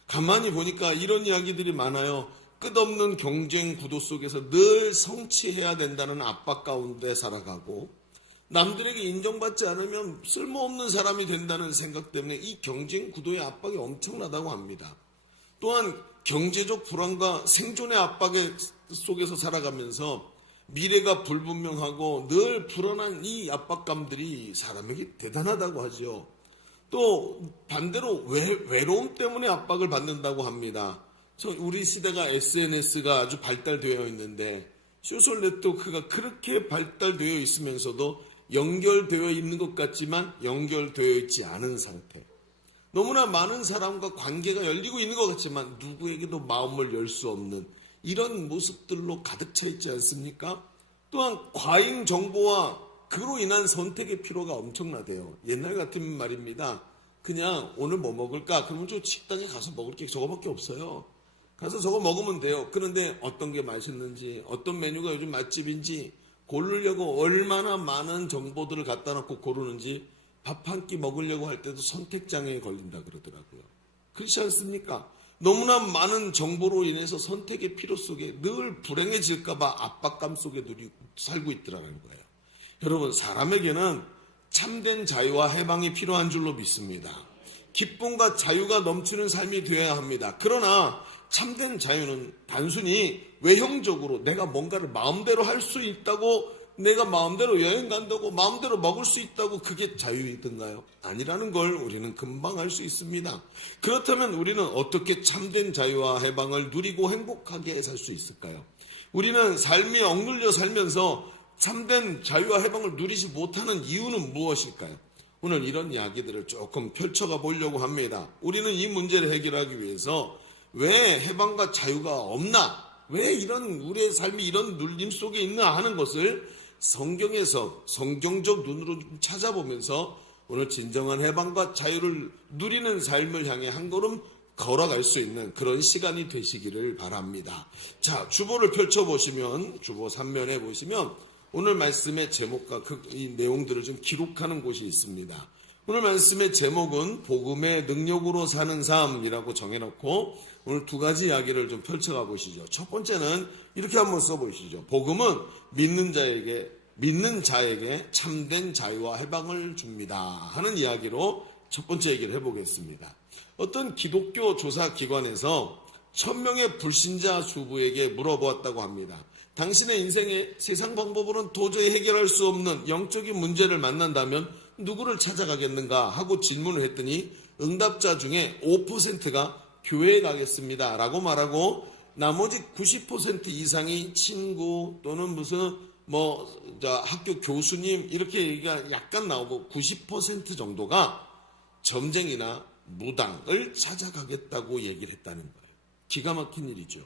가만히 보니까 이런 이야기들이 많아요. 끝없는 경쟁 구도 속에서 늘 성취해야 된다는 압박 가운데 살아가고 남들에게 인정받지 않으면 쓸모없는 사람이 된다는 생각 때문에 이 경쟁 구도의 압박이 엄청나다고 합니다. 또한 경제적 불안과 생존의 압박 속에서 살아가면서 미래가 불분명하고 늘 불안한 이 압박감들이 사람에게 대단하다고 하죠. 또 반대로 외로움 때문에 압박을 받는다고 합니다. 우리 시대가 SNS가 아주 발달되어 있는데 소셜 네트워크가 그렇게 발달되어 있으면서도 연결되어 있는 것 같지만 연결되어 있지 않은 상태. 너무나 많은 사람과 관계가 열리고 있는 것 같지만 누구에게도 마음을 열 수 없는 이런 모습들로 가득 차 있지 않습니까? 또한 과잉 정보와 그로 인한 선택의 피로가 엄청나대요. 옛날 같으면 말입니다. 그냥 오늘 뭐 먹을까? 그러면 저 식당에 가서 먹을 게 저거밖에 없어요. 가서 저거 먹으면 돼요. 그런데 어떤 게 맛있는지, 어떤 메뉴가 요즘 맛집인지 고르려고 얼마나 많은 정보들을 갖다 놓고 고르는지 밥 한 끼 먹으려고 할 때도 선택장애에 걸린다 그러더라고요. 그렇지 않습니까? 너무나 많은 정보로 인해서 선택의 피로 속에 늘 불행해질까봐 압박감 속에 살고 있더라는 거예요. 여러분, 사람에게는 참된 자유와 해방이 필요한 줄로 믿습니다. 기쁨과 자유가 넘치는 삶이 되어야 합니다. 그러나 참된 자유는 단순히 외형적으로 내가 뭔가를 마음대로 할 수 있다고, 내가 마음대로 여행 간다고, 마음대로 먹을 수 있다고 그게 자유이든가요? 아니라는 걸 우리는 금방 알 수 있습니다. 그렇다면 우리는 어떻게 참된 자유와 해방을 누리고 행복하게 살 수 있을까요? 우리는 삶이 억눌려 살면서 참된 자유와 해방을 누리지 못하는 이유는 무엇일까요? 오늘 이런 이야기들을 조금 펼쳐가 보려고 합니다. 우리는 이 문제를 해결하기 위해서 왜 해방과 자유가 없나? 왜 이런 우리의 삶이 이런 눌림 속에 있나 하는 것을 성경에서 성경적 눈으로 좀 찾아보면서 오늘 진정한 해방과 자유를 누리는 삶을 향해 한 걸음 걸어갈 수 있는 그런 시간이 되시기를 바랍니다. 자, 주보를 펼쳐보시면, 주보 3면에 보시면 오늘 말씀의 제목과 이 내용들을 좀 기록하는 곳이 있습니다. 오늘 말씀의 제목은 복음의 능력으로 사는 삶이라고 정해놓고 오늘 두 가지 이야기를 좀 펼쳐가 보시죠. 첫 번째는 이렇게 한번 써보시죠. 복음은 믿는 자에게 참된 자유와 해방을 줍니다 하는 이야기로 첫 번째 얘기를 해보겠습니다. 어떤 기독교 조사기관에서 1000명의 불신자 주부에게 물어보았다고 합니다. 당신의 인생의 세상 방법으로는 도저히 해결할 수 없는 영적인 문제를 만난다면 누구를 찾아가겠는가 하고 질문을 했더니 응답자 중에 5%가 교회에 가겠습니다 라고 말하고 나머지 90% 이상이 친구 또는 무슨 학교 교수님 이렇게 얘기가 약간 나오고 90% 정도가 점쟁이나 무당을 찾아가겠다고 얘기를 했다는 거예요. 기가 막힌 일이죠.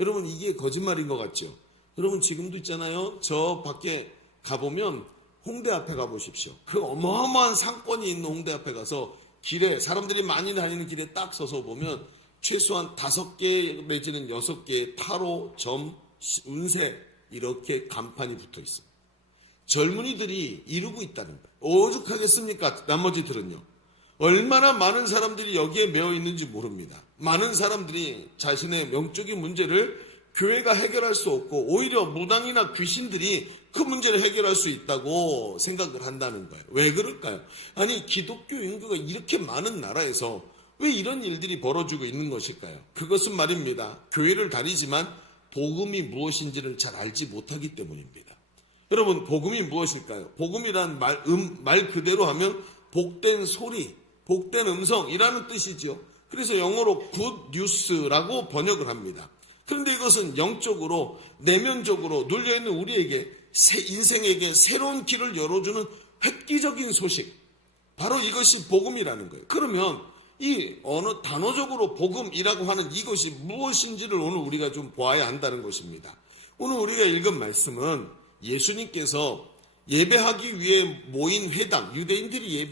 여러분 이게 거짓말인 것 같죠? 여러분 지금도 있잖아요. 저 밖에 가보면 홍대 앞에 가보십시오. 그 어마어마한 상권이 있는 홍대 앞에 가서 길에 사람들이 많이 다니는 길에 딱 서서 보면 최소한 5개 내지는 6개의 타로, 점, 운세 이렇게 간판이 붙어 있습니다. 젊은이들이 이루고 있다는 거예요. 오죽하겠습니까? 나머지들은요. 얼마나 많은 사람들이 여기에 매여 있는지 모릅니다. 많은 사람들이 자신의 영적인 문제를 교회가 해결할 수 없고 오히려 무당이나 귀신들이 그 문제를 해결할 수 있다고 생각을 한다는 거예요. 왜 그럴까요? 아니 기독교 인구가 이렇게 많은 나라에서 왜 이런 일들이 벌어지고 있는 것일까요? 그것은 말입니다. 교회를 다니지만 복음이 무엇인지를 잘 알지 못하기 때문입니다. 여러분 복음이 무엇일까요? 복음이란 말 그대로 하면 복된 소리, 복된 음성이라는 뜻이죠. 그래서 영어로 good news라고 번역을 합니다. 그런데 이것은 영적으로 내면적으로 눌려있는 우리에게 인생에게 새로운 길을 열어주는 획기적인 소식, 바로 이것이 복음이라는 거예요. 그러면 이 어느 단어적으로 복음이라고 하는 이것이 무엇인지를 오늘 우리가 좀 보아야 한다는 것입니다. 오늘 우리가 읽은 말씀은 예수님께서 예배하기 위해 모인 회당, 유대인들이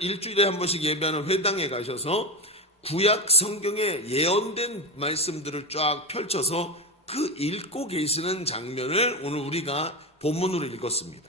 일주일에 한 번씩 예배하는 회당에 가셔서 구약 성경에 예언된 말씀들을 쫙 펼쳐서 그 읽고 계시는 장면을 오늘 우리가 본문으로 읽었습니다.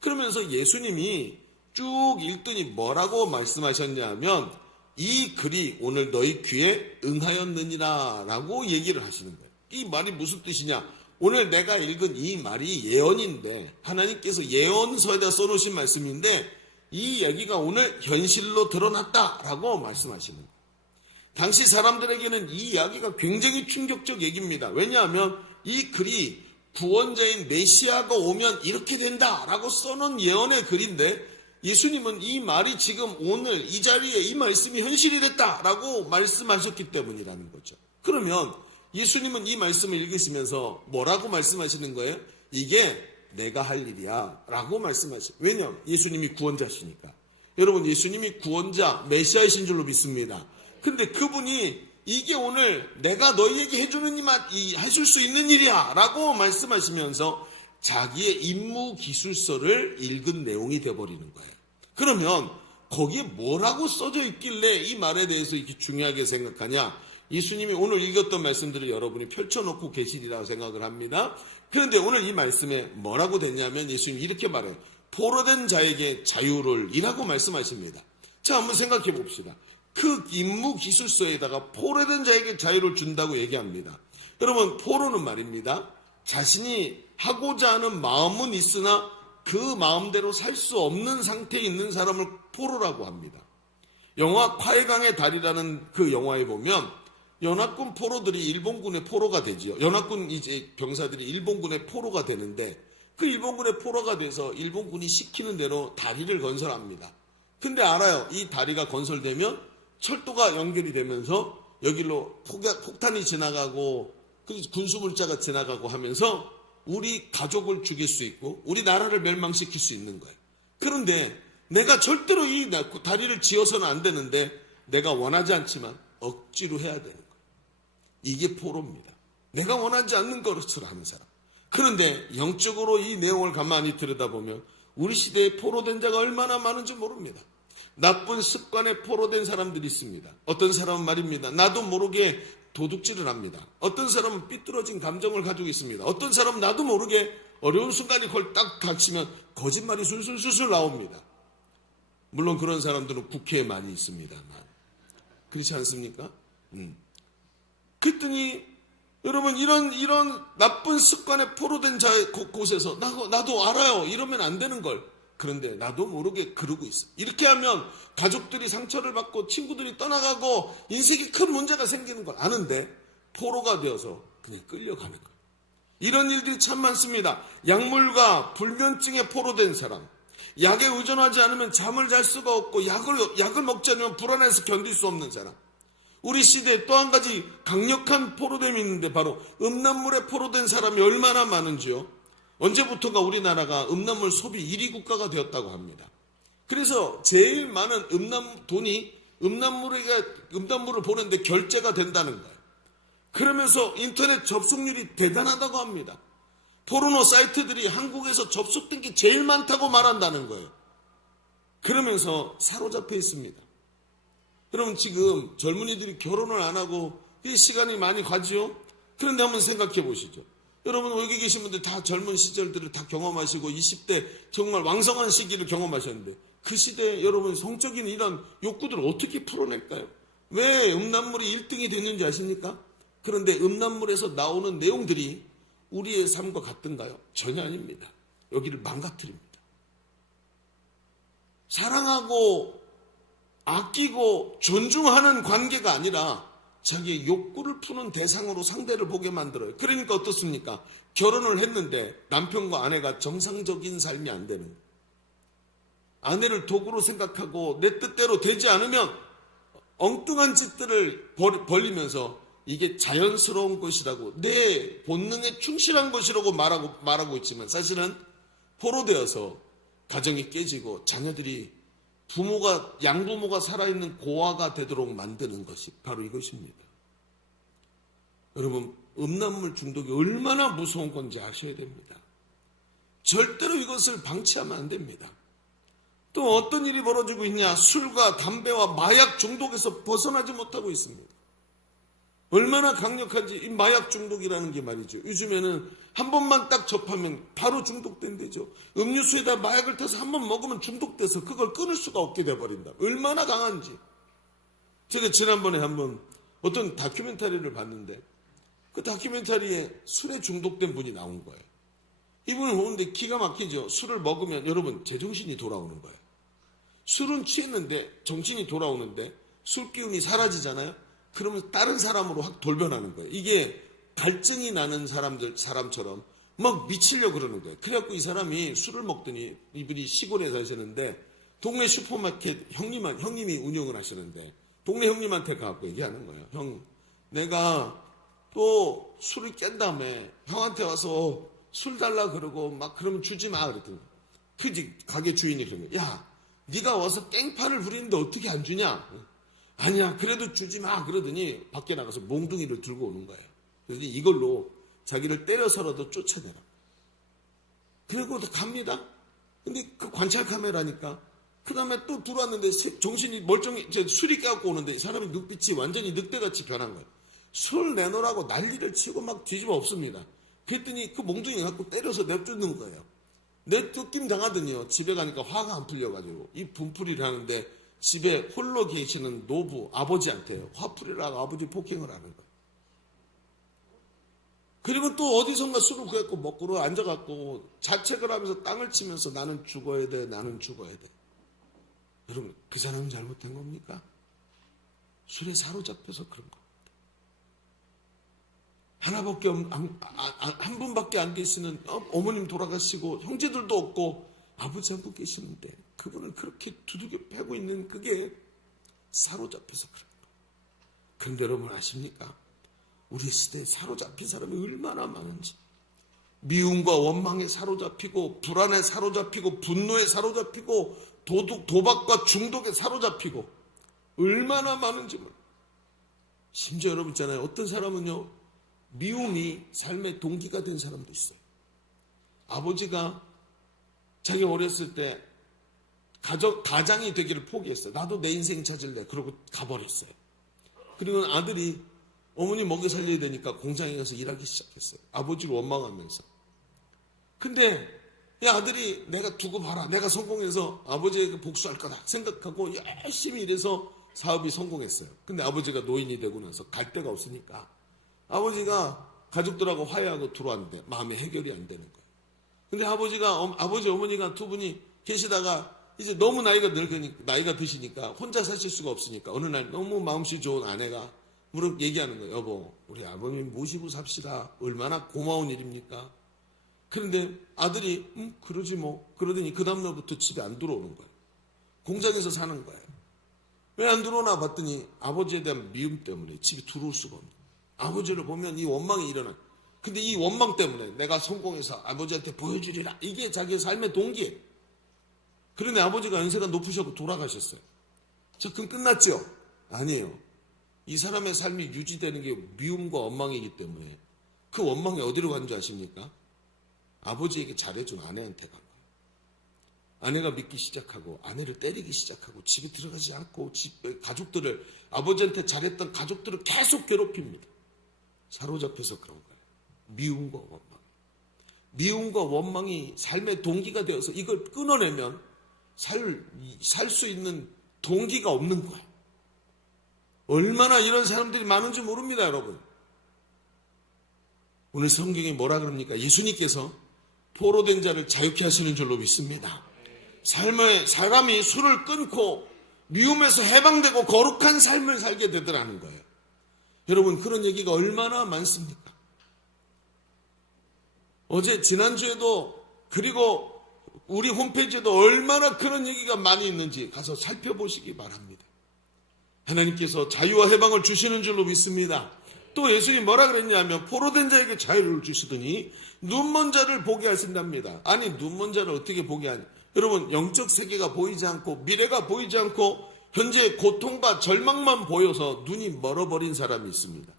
그러면서 예수님이 쭉 읽더니 뭐라고 말씀하셨냐면 이 글이 오늘 너희 귀에 응하였느니라 라고 얘기를 하시는 거예요. 이 말이 무슨 뜻이냐? 오늘 내가 읽은 이 말이 예언인데 하나님께서 예언서에다 써놓으신 말씀인데 이 얘기가 오늘 현실로 드러났다라고 말씀하시는 거예요. 당시 사람들에게는 이 이야기가 굉장히 충격적 얘기입니다. 왜냐하면 이 글이 구원자인 메시아가 오면 이렇게 된다라고 써놓은 예언의 글인데 예수님은 이 말이 지금 오늘 이 자리에 이 말씀이 현실이 됐다라고 말씀하셨기 때문이라는 거죠. 그러면 예수님은 이 말씀을 읽으시면서 뭐라고 말씀하시는 거예요? 이게 내가 할 일이야 라고 말씀하시죠. 왜냐하면 예수님이 구원자시니까. 여러분 예수님이 구원자 메시아이신 줄로 믿습니다. 근데 그분이 이게 오늘 내가 너희에게 해줄 수 있는 일이야 라고 말씀하시면서 자기의 임무 기술서를 읽은 내용이 되어버리는 거예요. 그러면 거기에 뭐라고 써져 있길래 이 말에 대해서 이렇게 중요하게 생각하냐? 예수님이 오늘 읽었던 말씀들을 여러분이 펼쳐놓고 계시리라고 생각을 합니다. 그런데 오늘 이 말씀에 뭐라고 됐냐면 예수님이 이렇게 말해요. 포로된 자에게 자유를 이라고 말씀하십니다. 자, 한번 생각해 봅시다. 그 임무 기술서에다가 포로된 자에게 자유를 준다고 얘기합니다. 여러분 포로는 말입니다. 자신이 하고자 하는 마음은 있으나 그 마음대로 살 수 없는 상태에 있는 사람을 포로라고 합니다. 영화 콰이강의 달이라는 그 영화에 보면 연합군 포로들이 일본군의 포로가 되지요. 연합군 이제 병사들이 일본군의 포로가 되는데 그 일본군의 포로가 돼서 일본군이 시키는 대로 다리를 건설합니다. 근데 알아요. 이 다리가 건설되면 철도가 연결이 되면서 여기로 폭탄이 지나가고 군수물자가 지나가고 하면서 우리 가족을 죽일 수 있고 우리 나라를 멸망시킬 수 있는 거예요. 그런데 내가 절대로 이 다리를 지어서는 안 되는데 내가 원하지 않지만 억지로 해야 되는 거예요. 이게 포로입니다. 내가 원하지 않는 것을 하는 사람. 그런데 영적으로 이 내용을 가만히 들여다보면 우리 시대에 포로된 자가 얼마나 많은지 모릅니다. 나쁜 습관에 포로된 사람들이 있습니다. 어떤 사람은 말입니다. 나도 모르게 도둑질을 합니다. 어떤 사람은 삐뚤어진 감정을 가지고 있습니다. 어떤 사람은 나도 모르게 어려운 순간이 그걸 딱 닥치면 거짓말이 술술술술 나옵니다. 물론 그런 사람들은 국회에 많이 있습니다만 그렇지 않습니까? 그랬더니 여러분 이런 나쁜 습관에 포로된 자의 곳에서 나도 알아요. 이러면 안 되는 걸. 그런데 나도 모르게 그러고 있어. 이렇게 하면 가족들이 상처를 받고 친구들이 떠나가고 인생에 큰 문제가 생기는 걸 아는데 포로가 되어서 그냥 끌려가는 거예요. 이런 일들이 참 많습니다. 약물과 불면증에 포로된 사람, 약에 의존하지 않으면 잠을 잘 수가 없고 약을 먹지 않으면 불안해서 견딜 수 없는 사람. 우리 시대에 또 한 가지 강력한 포로됨이 있는데 바로 음란물에 포로된 사람이 얼마나 많은지요. 언제부터가 우리나라가 음란물 소비 1위 국가가 되었다고 합니다. 그래서 제일 많은 돈이 음란물을 보는데 결제가 된다는 거예요. 그러면서 인터넷 접속률이 대단하다고 합니다. 포르노 사이트들이 한국에서 접속된 게 제일 많다고 말한다는 거예요. 그러면서 사로잡혀 있습니다. 여러분 지금 젊은이들이 결혼을 안 하고 시간이 많이 가지요? 그런데 한번 생각해 보시죠. 여러분 여기 계신 분들 다 젊은 시절들을 다 경험하시고 20대 정말 왕성한 시기를 경험하셨는데 그 시대에 여러분 성적인 이런 욕구들을 어떻게 풀어낼까요? 왜 음란물이 1등이 됐는지 아십니까? 그런데 음란물에서 나오는 내용들이 우리의 삶과 같은가요? 전혀 아닙니다. 여기를 망가뜨립니다. 사랑하고 아끼고 존중하는 관계가 아니라 자기의 욕구를 푸는 대상으로 상대를 보게 만들어요. 그러니까 어떻습니까? 결혼을 했는데 남편과 아내가 정상적인 삶이 안 되는 거예요. 아내를 도구로 생각하고 내 뜻대로 되지 않으면 엉뚱한 짓들을 벌리면서 이게 자연스러운 것이라고 내 본능에 충실한 것이라고 말하고 있지만 사실은 포로되어서 가정이 깨지고 자녀들이 양부모가 살아있는 고아가 되도록 만드는 것이 바로 이것입니다. 여러분, 음란물 중독이 얼마나 무서운 건지 아셔야 됩니다. 절대로 이것을 방치하면 안 됩니다. 또 어떤 일이 벌어지고 있냐? 술과 담배와 마약 중독에서 벗어나지 못하고 있습니다. 얼마나 강력한지 이 마약 중독이라는 게 말이죠. 요즘에는 한 번만 딱 접하면 바로 중독된대죠. 음료수에다 마약을 타서 한 번 먹으면 중독돼서 그걸 끊을 수가 없게 돼버린다. 얼마나 강한지. 제가 지난번에 한번 어떤 다큐멘터리를 봤는데 그 다큐멘터리에 술에 중독된 분이 나온 거예요. 이분을 보는데 기가 막히죠. 술을 먹으면 여러분 제정신이 돌아오는 거예요. 술은 취했는데 정신이 돌아오는데 술 기운이 사라지잖아요. 그러면 다른 사람으로 확 돌변하는 거예요. 이게 갈증이 나는 사람처럼 막 미치려고 그러는 거예요. 그래갖고 이 사람이 술을 먹더니 이분이 시골에 사시는데 동네 슈퍼마켓 형님이 운영을 하시는데 동네 형님한테 가갖고 얘기하는 거예요. 형, 내가 또 술을 깬 다음에 형한테 와서 술 달라 그러고 막 그러면 주지 마 그랬더니 그 가게 주인이 그러는 거예요. 야, 네가 와서 땡판을 부리는데 어떻게 안 주냐? 아니야, 그래도 주지 마 그러더니 밖에 나가서 몽둥이를 들고 오는 거예요. 그래서 이걸로 자기를 때려서라도 쫓아내라. 그리고 갑니다. 근데 그 관찰 카메라니까 그 다음에 또 들어왔는데 정신이 술이 깨갖고 오는데 이 사람의 눈빛이 완전히 늑대같이 변한 거예요. 술 내놓으라고 난리를 치고 막 뒤집어 엎습니다. 그랬더니 그 몽둥이 갖고 때려서 내쫓는 거예요. 내쫓김 당하더니요. 집에 가니까 화가 안 풀려가지고 이 분풀이를 하는데 집에 홀로 계시는 노부 아버지한테 화풀이를 하고 아버지 폭행을 하는 거예요. 그리고 또 어디선가 술을 구했고 먹고로 앉아갖고 자책을 하면서 땅을 치면서 나는 죽어야 돼, 나는 죽어야 돼. 여러분, 그 사람이 잘못된 겁니까? 술에 사로잡혀서 그런 겁니다. 하나밖에 한 분밖에 안 계시는 어머님 돌아가시고 형제들도 없고 아버지 한 분 계시는데 그분을 그렇게 두들겨 패고 있는 그게 사로잡혀서 그런 거예요. 그런데 여러분 아십니까? 우리 시대에 사로잡힌 사람이 얼마나 많은지. 미움과 원망에 사로잡히고 불안에 사로잡히고 분노에 사로잡히고 도박과 중독에 사로잡히고 얼마나 많은지 몰라요. 심지어 여러분 있잖아요. 어떤 사람은요, 미움이 삶의 동기가 된 사람도 있어요. 아버지가 자기 어렸을 때 가장이 되기를 포기했어요. 나도 내 인생 찾을래. 그러고 가버렸어요. 그리고 아들이 어머니 먹여 살려야 되니까 공장에 가서 일하기 시작했어요. 아버지를 원망하면서. 근데 이 아들이 내가 두고 봐라. 내가 성공해서 아버지에게 복수할 거다 생각하고 열심히 일해서 사업이 성공했어요. 근데 아버지가 노인이 되고 나서 갈 데가 없으니까 아버지가 가족들하고 화해하고 들어왔는데 마음이 해결이 안 되는 거예요. 근데 아버지 어머니가 두 분이 계시다가 이제 너무 나이가 드시니까 혼자 사실 수가 없으니까 어느 날 너무 마음씨 좋은 아내가 얘기하는 거예요. 여보, 우리 아버님 모시고 삽시다. 얼마나 고마운 일입니까? 그런데 아들이 그러지 뭐. 그러더니 그 다음날부터 집에 안 들어오는 거예요. 공장에서 사는 거예요. 왜 안 들어오나 봤더니 아버지에 대한 미움 때문에 집에 들어올 수가 없는 거예요. 아버지를 보면 이 원망이 일어나요. 근데 이 원망 때문에 내가 성공해서 아버지한테 보여주리라. 이게 자기의 삶의 동기예요. 그런데 아버지가 연세가 높으셔서 돌아가셨어요. 자, 그럼 끝났죠? 아니에요. 이 사람의 삶이 유지되는 게 미움과 원망이기 때문에 그 원망이 어디로 간 줄 아십니까? 아버지에게 잘해준 아내한테 간 거예요. 아내가 믿기 시작하고 아내를 때리기 시작하고 집에 들어가지 않고 가족들을 아버지한테 잘했던 가족들을 계속 괴롭힙니다. 사로잡혀서 그런 거예요. 미움과 원망. 미움과 원망이 삶의 동기가 되어서 이걸 끊어내면 살 수 있는 동기가 없는 거예요. 얼마나 이런 사람들이 많은지 모릅니다, 여러분. 오늘 성경에 뭐라 그럽니까? 예수님께서 포로된 자를 자유케 하시는 줄로 믿습니다. 사람이 술을 끊고 미움에서 해방되고 거룩한 삶을 살게 되더라는 거예요. 여러분, 그런 얘기가 얼마나 많습니까? 지난주에도 그리고 우리 홈페이지에도 얼마나 그런 얘기가 많이 있는지 가서 살펴보시기 바랍니다. 하나님께서 자유와 해방을 주시는 줄로 믿습니다. 또 예수님이 뭐라 그랬냐면 포로된 자에게 자유를 주시더니 눈먼 자를 보게 하신답니다. 아니, 눈먼 자를 어떻게 보게 하냐? 여러분, 영적 세계가 보이지 않고 미래가 보이지 않고 현재 고통과 절망만 보여서 눈이 멀어버린 사람이 있습니다.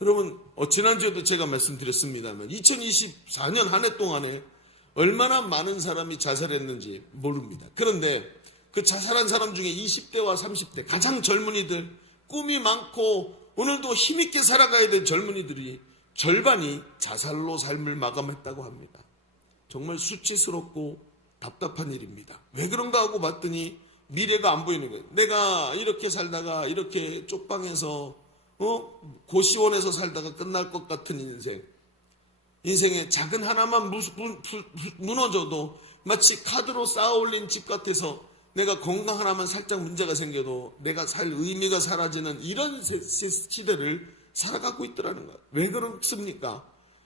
여러분, 지난주에도 제가 말씀드렸습니다만 2024년 한 해 동안에 얼마나 많은 사람이 자살했는지 모릅니다. 그런데 그 자살한 사람 중에 20대와 30대 가장 젊은이들, 꿈이 많고 오늘도 힘있게 살아가야 될 젊은이들이 절반이 자살로 삶을 마감했다고 합니다. 정말 수치스럽고 답답한 일입니다. 왜 그런가 하고 봤더니 미래가 안 보이는 거예요. 내가 이렇게 살다가 이렇게 쪽방에서 고시원에서 살다가 끝날 것 같은 인생에 작은 하나만 무너져도 마치 카드로 쌓아 올린 집 같아서 내가 건강 하나만 살짝 문제가 생겨도 내가 살 의미가 사라지는 이런 시대를 살아가고 있더라는 거예요. 왜 그렇습니까?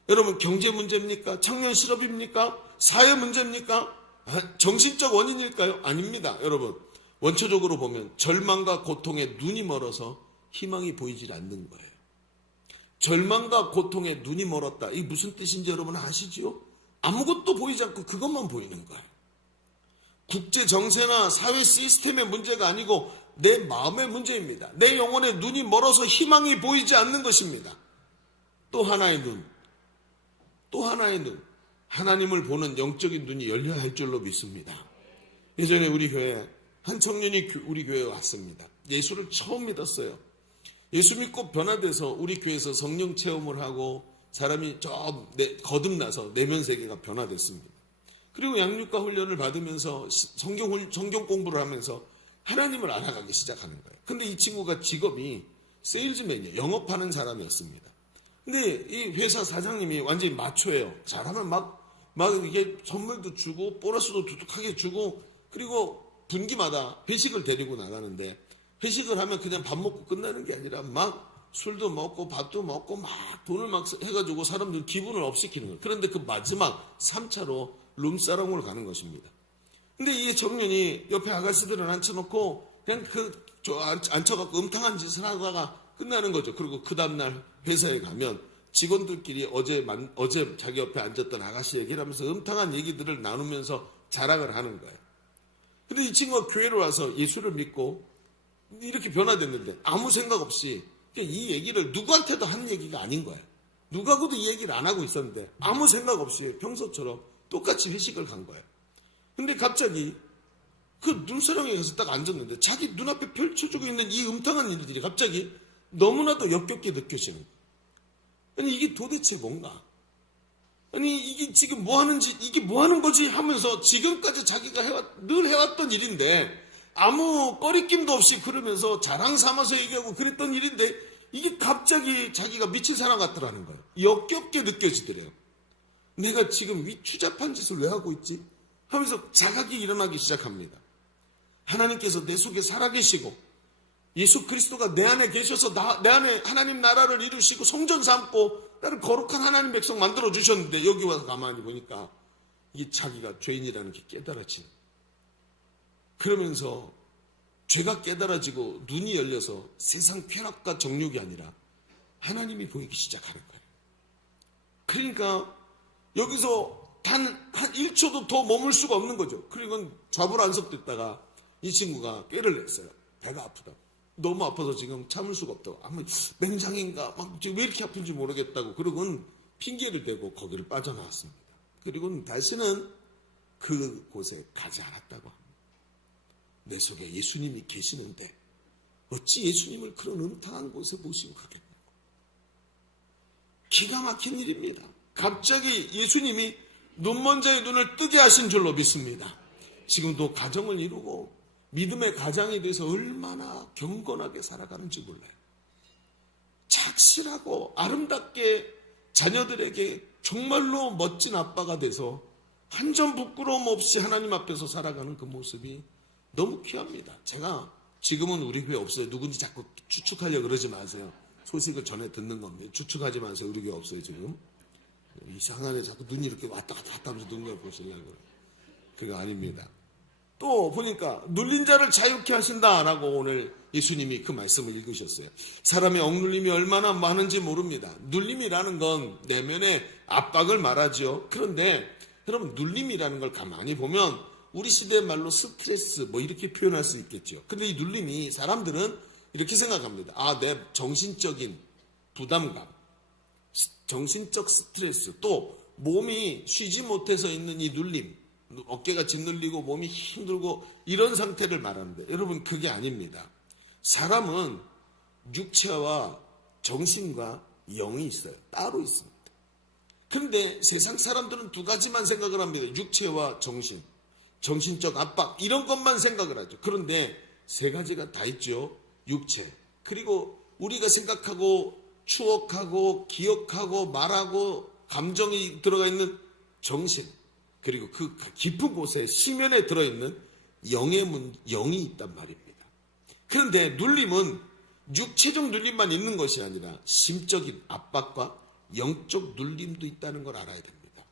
여러분, 경제 문제입니까? 청년 실업입니까? 사회 문제입니까? 정신적 원인일까요? 아닙니다. 여러분, 원초적으로 보면 절망과 고통에 눈이 멀어서 희망이 보이질 않는 거예요. 절망과 고통에 눈이 멀었다. 이게 무슨 뜻인지 여러분 아시지요? 아무것도 보이지 않고 그것만 보이는 거예요. 국제 정세나 사회 시스템의 문제가 아니고 내 마음의 문제입니다. 내 영혼의 눈이 멀어서 희망이 보이지 않는 것입니다. 또 하나의 눈. 하나님을 보는 영적인 눈이 열려야 할 줄로 믿습니다. 예전에 우리 교회 한 청년이 우리 교회에 왔습니다. 예수를 처음 믿었어요. 예수 믿고 변화돼서 우리 교회에서 성령 체험을 하고 사람이 거듭나서 내면 세계가 변화됐습니다. 그리고 양육과 훈련을 받으면서 성경 공부를 하면서 하나님을 알아가기 시작하는 거예요. 근데 이 친구가 직업이 세일즈맨이에요. 영업하는 사람이었습니다. 근데 이 회사 사장님이 완전히 마초예요. 잘하면 막 이게 선물도 주고 보너스도 두둑하게 주고, 그리고 분기마다 회식을 데리고 나가는데, 회식을 하면 그냥 밥 먹고 끝나는 게 아니라 막 술도 먹고 밥도 먹고 막 돈을 막 해가지고 사람들 기분을 업시키는 거예요. 그런데 그 마지막 3차로 룸사롱을 가는 것입니다. 근데 이 청년이 옆에 아가씨들을 앉혀놓고 그냥 앉혀갖고 음탕한 짓을 하다가 끝나는 거죠. 그리고 그 다음날 회사에 가면 직원들끼리 어제 자기 옆에 앉았던 아가씨 얘기를 하면서 음탕한 얘기들을 나누면서 자랑을 하는 거예요. 근데 이 친구가 교회로 와서 예수를 믿고 이렇게 변화됐는데 아무 생각 없이 이 얘기를 누구한테도 한 얘기가 아닌 거예요. 누구하고도 이 얘기를 안 하고 있었는데 아무 생각 없이 평소처럼 똑같이 회식을 간 거예요. 근데 갑자기 그 눈사랑에 가서 딱 앉았는데 자기 눈앞에 펼쳐지고 있는 이 음탕한 일들이 갑자기 너무나도 역겹게 느껴지는 거예요. 아니 이게 도대체 뭔가? 아니 이게 지금 뭐 하는지, 이게 뭐 하는 거지 하면서 지금까지 자기가 늘 해왔던 일인데 아무 꺼리낌도 없이 그러면서 자랑 삼아서 얘기하고 그랬던 일인데 이게 갑자기 자기가 미친 사람 같더라는 거예요. 역겹게 느껴지더래요. 내가 지금 이 추잡한 짓을 왜 하고 있지? 하면서 자각이 일어나기 시작합니다. 하나님께서 내 속에 살아계시고 예수 그리스도가 내 안에 계셔서 내 안에 하나님 나라를 이루시고 성전 삼고 나를 거룩한 하나님 백성 만들어 주셨는데 여기 와서 가만히 보니까 이게 자기가 죄인이라는 게 깨달아지는, 그러면서 죄가 깨달아지고 눈이 열려서 세상 쾌락과 정욕이 아니라 하나님이 보이기 시작하는 거예요. 그러니까 여기서 단 한 1초도 더 머물 수가 없는 거죠. 그리고 좌불안석됐다가 이 친구가 꾀를 냈어요. 배가 아프다. 너무 아파서 지금 참을 수가 없다고. 아마 맹장인가 막 지금 왜 이렇게 아픈지 모르겠다고. 그러고는 핑계를 대고 거기를 빠져나왔습니다. 그리고는 다시는 그곳에 가지 않았다고 합니다. 내 속에 예수님이 계시는데 어찌 예수님을 그런 음탕한 곳에 모시고 가겠냐고. 기가 막힌 일입니다. 갑자기 예수님이 눈먼 자의 눈을 뜨게 하신 줄로 믿습니다. 지금도 가정을 이루고 믿음의 가장이 돼서 얼마나 경건하게 살아가는지 몰라요. 착실하고 아름답게 자녀들에게 정말로 멋진 아빠가 돼서 한 점 부끄러움 없이 하나님 앞에서 살아가는 그 모습이 너무 귀합니다. 제가 지금은 우리 교회 없어요. 누군지 자꾸 추측하려고 그러지 마세요. 소식을 전해 듣는 겁니다. 추측하지 마세요. 우리 교회 없어요 지금. 이상하네. 자꾸 눈이 이렇게 왔다 갔다 하면서 눈을 보시려고. 그거 아닙니다. 또 보니까 눌린 자를 자유케 하신다라고 오늘 예수님이 그 말씀을 읽으셨어요. 사람의 억눌림이 얼마나 많은지 모릅니다. 눌림이라는 건 내면의 압박을 말하죠. 그런데 여러분 눌림이라는 걸 가만히 보면 우리 시대의 말로 스트레스 뭐 이렇게 표현할 수 있겠죠. 근데 이 눌림이 사람들은 이렇게 생각합니다. 아, 내 정신적인 부담감, 정신적 스트레스, 또 몸이 쉬지 못해서 있는 이 눌림, 어깨가 짓눌리고 몸이 힘들고 이런 상태를 말하는데 여러분 그게 아닙니다. 사람은 육체와 정신과 영이 있어요. 따로 있습니다. 그런데 세상 사람들은 두 가지만 생각을 합니다. 육체와 정신, 정신적 압박 이런 것만 생각을 하죠. 그런데 세 가지가 다 있죠. 육체, 그리고 우리가 생각하고 추억하고 기억하고 말하고 감정이 들어가 있는 정신, 그리고 그 깊은 곳에 심연에 들어있는 영이 있단 말입니다. 그런데 눌림은 육체적 눌림만 있는 것이 아니라 심적인 압박과 영적 눌림도 있다는 걸 알아야 됩니다.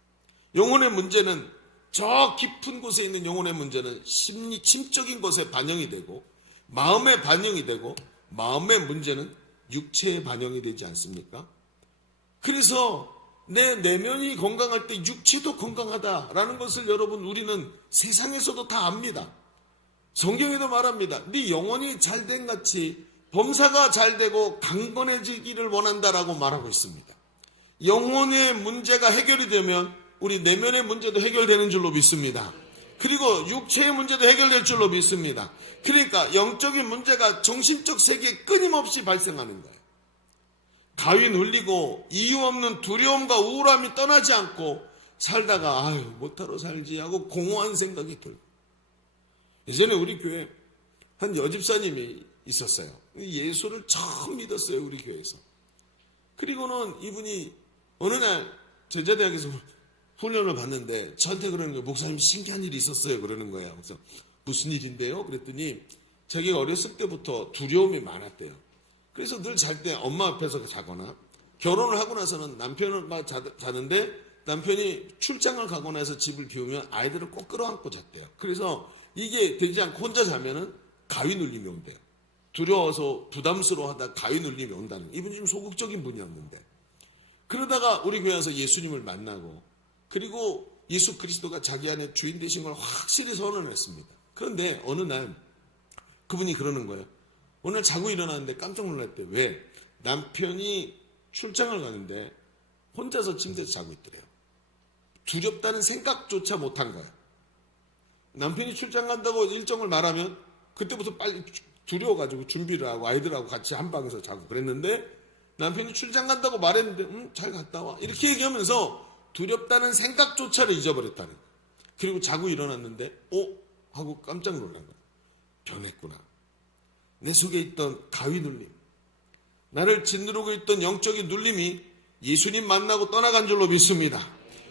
영혼의 문제는 저 깊은 곳에 있는 영혼의 문제는 심적인 것에 반영이 되고 마음에 반영이 되고 마음의 문제는 육체에 반영이 되지 않습니까? 그래서 내 내면이 건강할 때 육체도 건강하다라는 것을 여러분 우리는 세상에서도 다 압니다. 성경에도 말합니다. 네 영혼이 잘된 같이 범사가 잘되고 강건해지기를 원한다라고 말하고 있습니다. 영혼의 문제가 해결이 되면 우리 내면의 문제도 해결되는 줄로 믿습니다. 그리고 육체의 문제도 해결될 줄로 믿습니다. 그러니까 영적인 문제가 정신적 세계에 끊임없이 발생하는 거예요. 가위 눌리고 이유 없는 두려움과 우울함이 떠나지 않고 살다가 아유 못하러 살지 하고 공허한 생각이 들고. 예전에 우리 교회 한 여집사님이 있었어요. 예수를 처음 믿었어요. 우리 교회에서. 그리고는 이분이 어느 날 제자대학에서 훈련을 받는데 저한테 그러는 거예요. 목사님 신기한 일이 있었어요. 그러는 거예요. 그래서 무슨 일인데요? 그랬더니 자기가 어렸을 때부터 두려움이 많았대요. 그래서 늘 잘 때 엄마 앞에서 자거나 결혼을 하고 나서는 남편을 자는데 남편이 출장을 가거나 해서 집을 비우면 아이들을 꼭 끌어안고 잤대요. 그래서 이게 되지 않고 혼자 자면은 가위 눌림이 온대요. 두려워서 부담스러워하다 가위 눌림이 온다는 거예요. 이분이 좀 소극적인 분이었는데 그러다가 우리 교회 와서 예수님을 만나고 그리고 예수 그리스도가 자기 안에 주인 되신 걸 확실히 선언했습니다. 그런데 어느 날 그분이 그러는 거예요. 오늘 자고 일어났는데 깜짝 놀랐대요. 왜? 남편이 출장을 가는데 혼자서 침대에서 자고 있더래요. 두렵다는 생각조차 못한 거예요. 남편이 출장 간다고 일정을 말하면 그때부터 빨리 두려워가지고 준비를 하고 아이들하고 같이 한 방에서 자고 그랬는데 남편이 출장 간다고 말했는데 잘 갔다 와 이렇게 얘기하면서 두렵다는 생각조차를 잊어버렸다는 거예요. 그리고 자고 일어났는데 하고 깜짝 놀란 거예요. 변했구나. 내 속에 있던 가위 눌림, 나를 짓누르고 있던 영적인 눌림이 예수님 만나고 떠나간 줄로 믿습니다.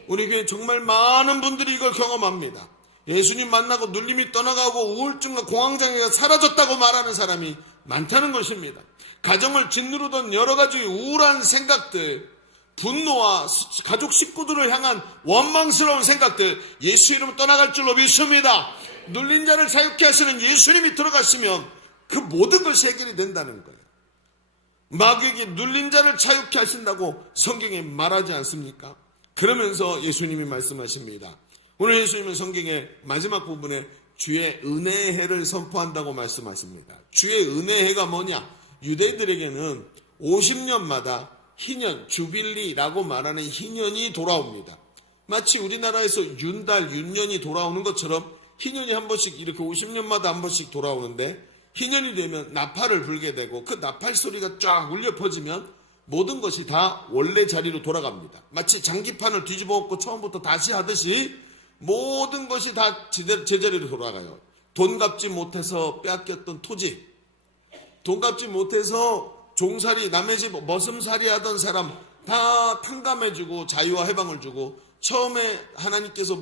우리 교회 정말 많은 분들이 이걸 경험합니다. 예수님 만나고 눌림이 떠나가고 우울증과 공황장애가 사라졌다고 말하는 사람이 많다는 것입니다. 가정을 짓누르던 여러 가지 우울한 생각들, 분노와 가족 식구들을 향한 원망스러운 생각들 예수 이름으로 떠나갈 줄로 믿습니다. 눌린 자를 자유케 하시는 예수님이 들어가시면 그 모든 것이 해결이 된다는 거예요. 마귀에게 눌린 자를 자유케 하신다고 성경에 말하지 않습니까? 그러면서 예수님이 말씀하십니다. 오늘 예수님은 성경의 마지막 부분에 주의 은혜의 해를 선포한다고 말씀하십니다. 주의 은혜의 해가 뭐냐? 유대인들에게는 50년마다 희년, 주빌리라고 말하는 희년이 돌아옵니다. 마치 우리나라에서 윤달, 윤년이 돌아오는 것처럼 희년이 한 번씩 이렇게 50년마다 한 번씩 돌아오는데 희년이 되면 나팔을 불게 되고 그 나팔 소리가 쫙 울려 퍼지면 모든 것이 다 원래 자리로 돌아갑니다. 마치 장기판을 뒤집어 엎고 처음부터 다시 하듯이 모든 것이 다 제자리로 돌아가요. 돈 갚지 못해서 빼앗겼던 토지, 돈 갚지 못해서 종살이, 남의 집 머슴살이 하던 사람 다 탕감해주고 자유와 해방을 주고 처음에 하나님께서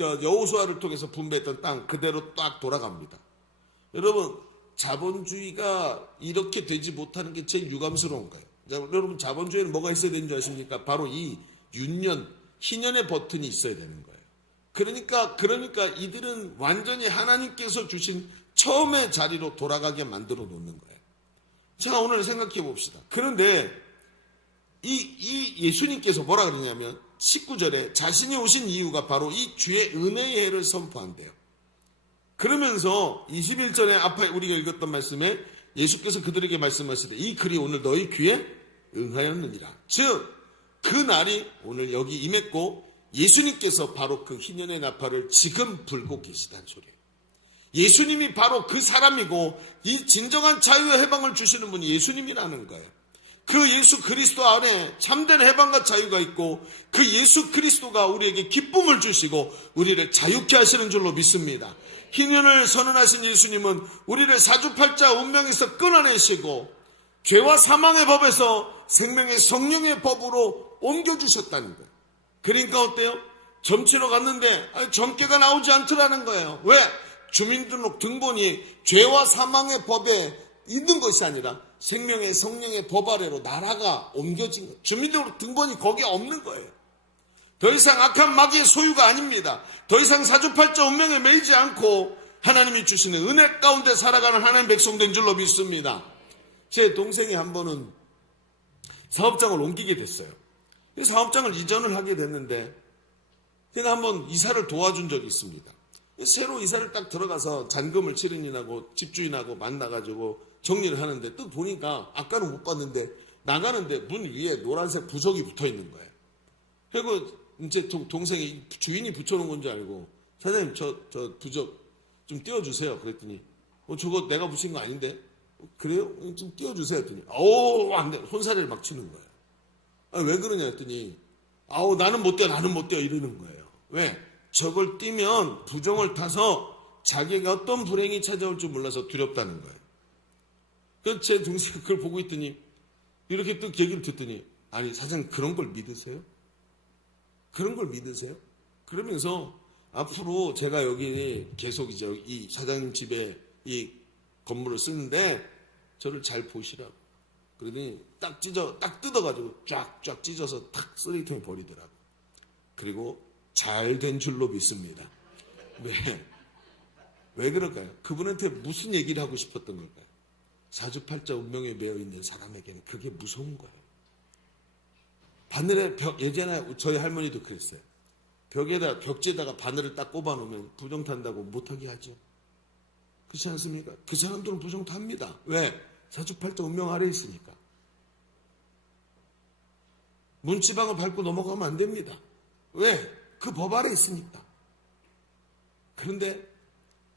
여호수아를 통해서 분배했던 땅 그대로 딱 돌아갑니다. 여러분, 자본주의가 이렇게 되지 못하는 게 제일 유감스러운 거예요. 여러분, 자본주의는 뭐가 있어야 되는 줄 아십니까? 바로 이 윤년, 희년의 버튼이 있어야 되는 거예요. 그러니까 이들은 완전히 하나님께서 주신 처음의 자리로 돌아가게 만들어 놓는 거예요. 제가 오늘 생각해 봅시다. 그런데 이 예수님께서 뭐라 그러냐면 19절에 자신이 오신 이유가 바로 이 주의 은혜의 해를 선포한대요. 그러면서 21절에 앞에 우리가 읽었던 말씀에 예수께서 그들에게 말씀하시되 이 글이 오늘 너희 귀에 응하였느니라. 즉 그 날이 오늘 여기 임했고 예수님께서 바로 그 희년의 나팔을 지금 불고 계시다는 소리예요. 예수님이 바로 그 사람이고 이 진정한 자유와 해방을 주시는 분이 예수님이라는 거예요. 그 예수 그리스도 안에 참된 해방과 자유가 있고 그 예수 그리스도가 우리에게 기쁨을 주시고 우리를 자유케 하시는 줄로 믿습니다. 희년을 선언하신 예수님은 우리를 사주팔자 운명에서 끊어내시고 죄와 사망의 법에서 생명의 성령의 법으로 옮겨주셨다는 거예요. 그러니까 어때요? 점치러 갔는데 점괘가 나오지 않더라는 거예요. 왜? 주민등록 등본이 죄와 사망의 법에 있는 것이 아니라 생명의 성령의 법 아래로 나라가 옮겨진 거예요. 주민등록 등본이 거기에 없는 거예요. 더 이상 악한 마귀의 소유가 아닙니다. 더 이상 사주팔자 운명에 매이지 않고 하나님이 주시는 은혜 가운데 살아가는 하나님 백성 된 줄로 믿습니다. 제 동생이 한 번은 사업장을 옮기게 됐어요. 사업장을 이전을 하게 됐는데 제가 한번 이사를 도와준 적이 있습니다. 새로 이사를 딱 들어가서 잔금을 치른인하고 집주인하고 만나가지고 정리를 하는데 또 보니까 아까는 못 봤는데 나가는데 문 위에 노란색 부적이 붙어 있는 거예요. 그리고 이제 동생이 주인이 붙여놓은 건지 알고 사장님 저 부적 좀 띄워주세요. 그랬더니 저거 내가 붙인 거 아닌데 그래요? 좀 띄워주세요. 했더니 안 돼. 혼사리를 막 치는 거예요. 왜 그러냐 했더니 나는 못 떼어 이러는 거예요. 왜? 저걸 띄면 부정을 타서 자기가 어떤 불행이 찾아올 줄 몰라서 두렵다는 거예요. 그래서 제 동생이 그걸 보고 있더니 이렇게 또 얘기를 듣더니 아니 사장님 그런 걸 믿으세요? 그런 걸 믿으세요? 그러면서 앞으로 제가 여기 계속 이제 이 사장님 집에 이 건물을 쓰는데 저를 잘 보시라고. 그러더니 딱 뜯어가지고 쫙쫙 찢어서 탁 쓰레기통에 버리더라고. 그리고 잘 된 줄로 믿습니다. 왜 그럴까요? 그분한테 무슨 얘기를 하고 싶었던 걸까요? 사주팔자 운명에 매여 있는 사람에게는 그게 무서운 거예요. 바늘에 예전에 저희 할머니도 그랬어요. 벽지에다가 바늘을 딱 꼽아 놓으면 부정 탄다고 못하게 하죠. 그렇지 않습니까? 그 사람들은 부정 탑니다. 왜? 사주팔자 운명 아래에 있으니까. 문지방을 밟고 넘어가면 안 됩니다. 왜? 그 법 아래에 있으니까. 그런데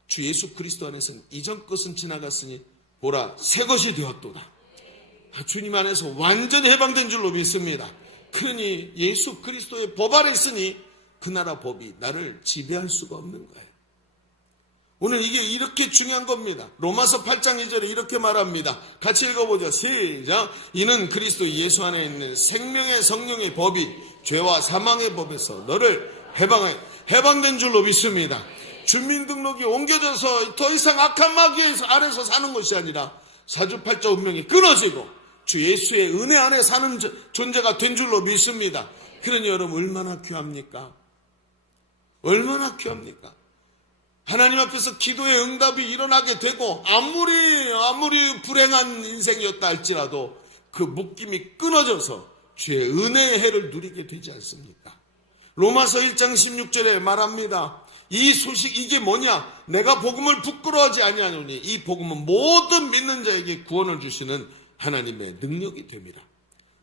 주 예수 그리스도 안에서는 이전 것은 지나갔으니 보라 새 것이 되었도다. 주님 안에서 완전히 해방된 줄로 믿습니다. 그러니 예수 그리스도의 법 아래 있으니 그 나라 법이 나를 지배할 수가 없는 거예요. 오늘 이게 이렇게 중요한 겁니다. 로마서 8장 2절에 이렇게 말합니다. 같이 읽어보죠. 시작. 이는 그리스도 예수 안에 있는 생명의 성령의 법이 죄와 사망의 법에서 너를 해방된 줄로 믿습니다. 주민등록이 옮겨져서 더 이상 악한 마귀 아래서 사는 것이 아니라 사주팔자 운명이 끊어지고 주 예수의 은혜 안에 사는 존재가 된 줄로 믿습니다. 그러니 여러분 얼마나 귀합니까? 얼마나 귀합니까? 하나님 앞에서 기도의 응답이 일어나게 되고 아무리 불행한 인생이었다 할지라도 그 묶임이 끊어져서 주의 은혜의 해를 누리게 되지 않습니까? 로마서 1장 16절에 말합니다. 이 소식 이게 뭐냐? 내가 복음을 부끄러워하지 아니하노니 이 복음은 모든 믿는 자에게 구원을 주시는 하나님의 능력이 됩니다.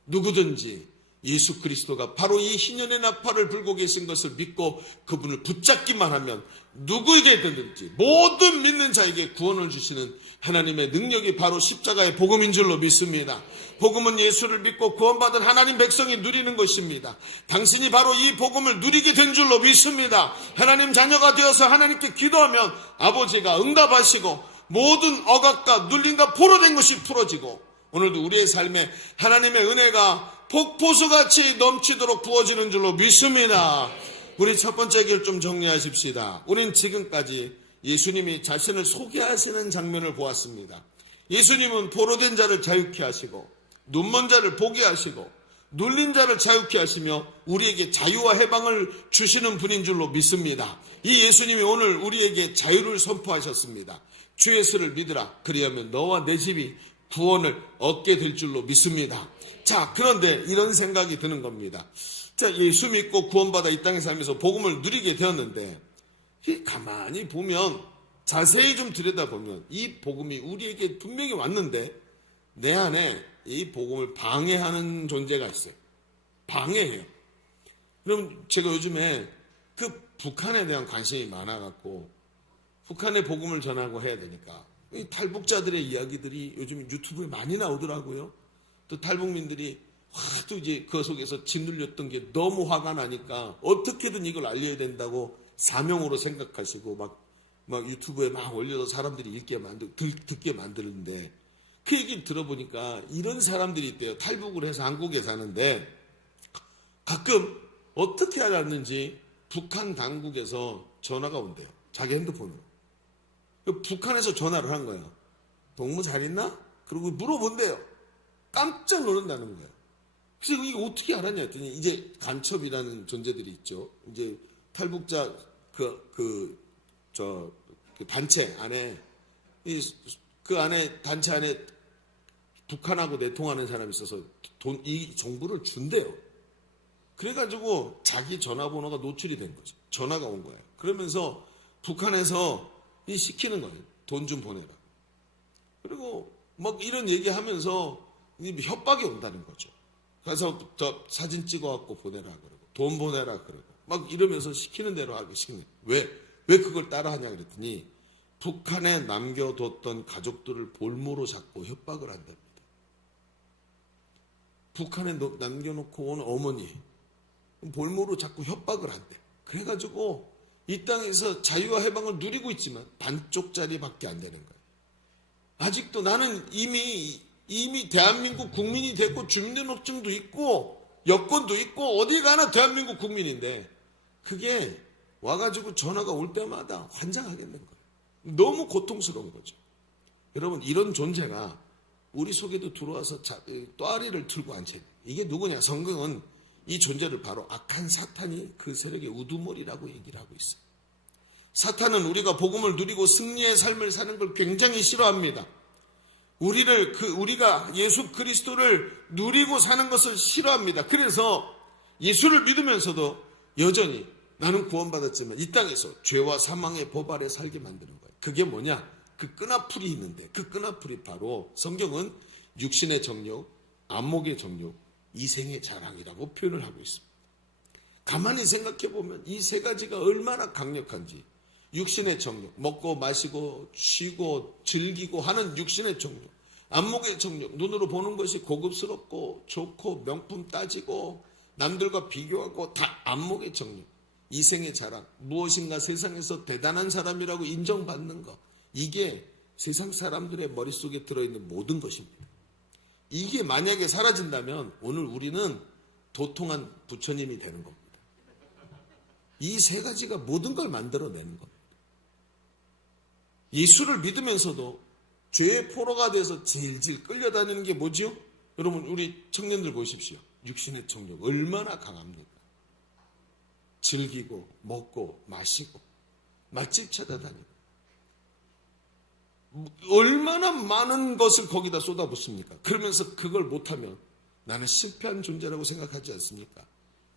누구든지 예수 그리스도가 바로 이 희년의 나팔을 불고 계신 것을 믿고 그분을 붙잡기만 하면 누구에게든지 모든 믿는 자에게 구원을 주시는 하나님의 능력이 바로 십자가의 복음인 줄로 믿습니다. 복음은 예수를 믿고 구원받은 하나님 백성이 누리는 것입니다. 당신이 바로 이 복음을 누리게 된 줄로 믿습니다. 하나님 자녀가 되어서 하나님께 기도하면 아버지가 응답하시고 모든 억압과 눌림과 포로된 것이 풀어지고 오늘도 우리의 삶에 하나님의 은혜가 폭포수같이 넘치도록 부어지는 줄로 믿습니다. 우리 첫 번째 길 좀 정리하십시다. 우린 지금까지 예수님이 자신을 소개하시는 장면을 보았습니다. 예수님은 포로된 자를 자유케 하시고 눈먼 자를 보게 하시고 눌린 자를 자유케 하시며 우리에게 자유와 해방을 주시는 분인 줄로 믿습니다. 이 예수님이 오늘 우리에게 자유를 선포하셨습니다. 주 예수를 믿으라. 그리하면 너와 내 집이 구원을 얻게 될 줄로 믿습니다. 자, 그런데 이런 생각이 드는 겁니다. 자, 예수 믿고 구원받아 이 땅에 살면서 복음을 누리게 되었는데 가만히 보면 자세히 좀 들여다보면 이 복음이 우리에게 분명히 왔는데 내 안에 이 복음을 방해하는 존재가 있어요. 방해해요. 그럼 제가 요즘에 그 북한에 대한 관심이 많아갖고 북한의 복음을 전하고 해야 되니까 이 탈북자들의 이야기들이 요즘 유튜브에 많이 나오더라고요. 또 탈북민들이 또 이제 그 속에서 짓눌렸던 게 너무 화가 나니까 어떻게든 이걸 알려야 된다고 사명으로 생각하시고 막 유튜브에 막 올려서 사람들이 듣게 만드는데 그 얘기를 들어보니까 이런 사람들이 있대요. 탈북을 해서 한국에 사는데 가끔 어떻게 알았는지 북한 당국에서 전화가 온대요. 자기 핸드폰으로. 북한에서 전화를 한 거예요. 동무 잘 있나? 그리고 물어본대요. 깜짝 놀란다는 거예요. 그래서 이거 어떻게 알았냐 했더니 이제 간첩이라는 존재들이 있죠. 이제 탈북자 그 단체 안에 그 안에 단체 안에 북한하고 내통하는 사람이 있어서 이 정보를 준대요. 그래가지고 자기 전화번호가 노출이 된 거죠. 전화가 온 거예요. 그러면서 북한에서 시키는 거예요. 돈 좀 보내라. 그리고 막 이런 얘기하면서 협박이 온다는 거죠. 그래서 저 사진 찍어갖고 보내라 그러고 돈 보내라 그러고 막 이러면서 시키는 대로 하기 시키는. 왜 그걸 따라하냐 그랬더니 북한에 남겨뒀던 가족들을 볼모로 잡고 협박을 한답니다. 북한에 남겨놓고 온 어머니 볼모로 자꾸 협박을 한대. 그래가지고 이 땅에서 자유와 해방을 누리고 있지만 반쪽짜리밖에 안 되는 거예요. 아직도 나는 이미 이미 대한민국 국민이 됐고 주민등록증도 있고 여권도 있고 어디 가나 대한민국 국민인데 그게 와가지고 전화가 올 때마다 환장하겠는 거예요. 너무 고통스러운 거죠. 여러분 이런 존재가 우리 속에도 들어와서 또아리를 틀고 앉혀요. 이게 누구냐? 성경은 이 존재를 바로 악한 사탄이 그 세력의 우두머리라고 얘기를 하고 있어요. 사탄은 우리가 복음을 누리고 승리의 삶을 사는 걸 굉장히 싫어합니다. 우리가 예수 그리스도를 누리고 사는 것을 싫어합니다. 그래서 예수를 믿으면서도 여전히 나는 구원받았지만 이 땅에서 죄와 사망의 법 아래 살게 만드는 거예요. 그게 뭐냐? 그 끈앞풀이 있는데 그 끈앞풀이 바로 성경은 육신의 정욕, 안목의 정욕, 이생의 자랑이라고 표현을 하고 있습니다. 가만히 생각해 보면 이 세 가지가 얼마나 강력한지. 육신의 정욕, 먹고 마시고 쉬고 즐기고 하는 육신의 정욕, 안목의 정욕, 눈으로 보는 것이 고급스럽고 좋고 명품 따지고 남들과 비교하고 다 안목의 정욕, 이생의 자랑, 무엇인가 세상에서 대단한 사람이라고 인정받는 것, 이게 세상 사람들의 머릿속에 들어있는 모든 것입니다. 이게 만약에 사라진다면 오늘 우리는 도통한 부처님이 되는 겁니다. 이 세 가지가 모든 걸 만들어내는 겁니다. 예수를 믿으면서도 죄의 포로가 돼서 질질 끌려다니는 게 뭐지요? 여러분 우리 청년들 보십시오. 육신의 정욕 얼마나 강합니까? 즐기고 먹고 마시고 맛집 찾아다니고 얼마나 많은 것을 거기다 쏟아붓습니까? 그러면서 그걸 못하면 나는 실패한 존재라고 생각하지 않습니까?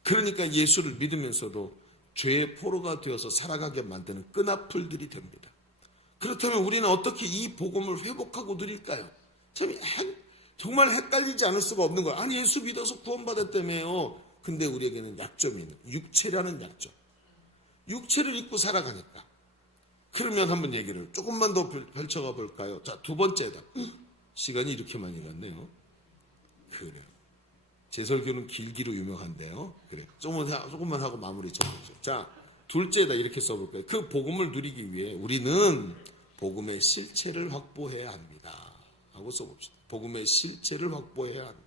그러니까 예수를 믿으면서도 죄의 포로가 되어서 살아가게 만드는 끈앞풀들이 됩니다. 그렇다면 우리는 어떻게 이 복음을 회복하고 누릴까요? 참 정말 헷갈리지 않을 수가 없는 거예요. 아니 예수 믿어서 구원받았다며요. 근데 우리에게는 약점이 있는 육체라는 약점. 육체를 입고 살아가니까. 그러면 한번 얘기를 조금만 더 펼쳐가 볼까요? 자, 두 번째다. 시간이 이렇게 많이 갔네요. 그래요. 제 설교는 길기로 유명한데요. 그래. 조금만 하고 마무리 쳐보죠. 자, 둘째다 이렇게 써볼까요? 그 복음을 누리기 위해 우리는 복음의 실체를 확보해야 합니다. 하고 써봅시다. 복음의 실체를 확보해야 한다.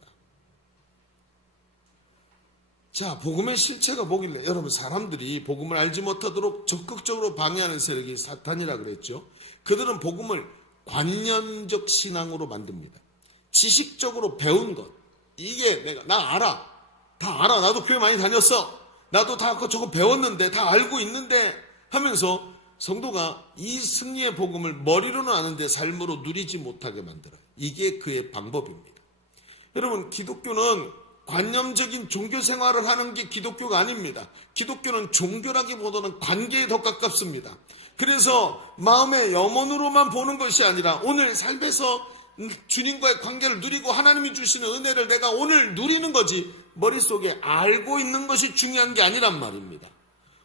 자, 복음의 실체가 뭐길래? 여러분 사람들이 복음을 알지 못하도록 적극적으로 방해하는 세력이 사탄이라 그랬죠. 그들은 복음을 관념적 신앙으로 만듭니다. 지식적으로 배운 것. 이게 나 알아. 다 알아. 나도 교회 많이 다녔어. 나도 다 저거 배웠는데 다 알고 있는데 하면서 성도가 이 승리의 복음을 머리로는 아는데 삶으로 누리지 못하게 만들어요. 이게 그의 방법입니다. 여러분 기독교는 관념적인 종교 생활을 하는 게 기독교가 아닙니다. 기독교는 종교라기보다는 관계에 더 가깝습니다. 그래서 마음의 염원으로만 보는 것이 아니라 오늘 삶에서 주님과의 관계를 누리고 하나님이 주시는 은혜를 내가 오늘 누리는 거지 머릿속에 알고 있는 것이 중요한 게 아니란 말입니다.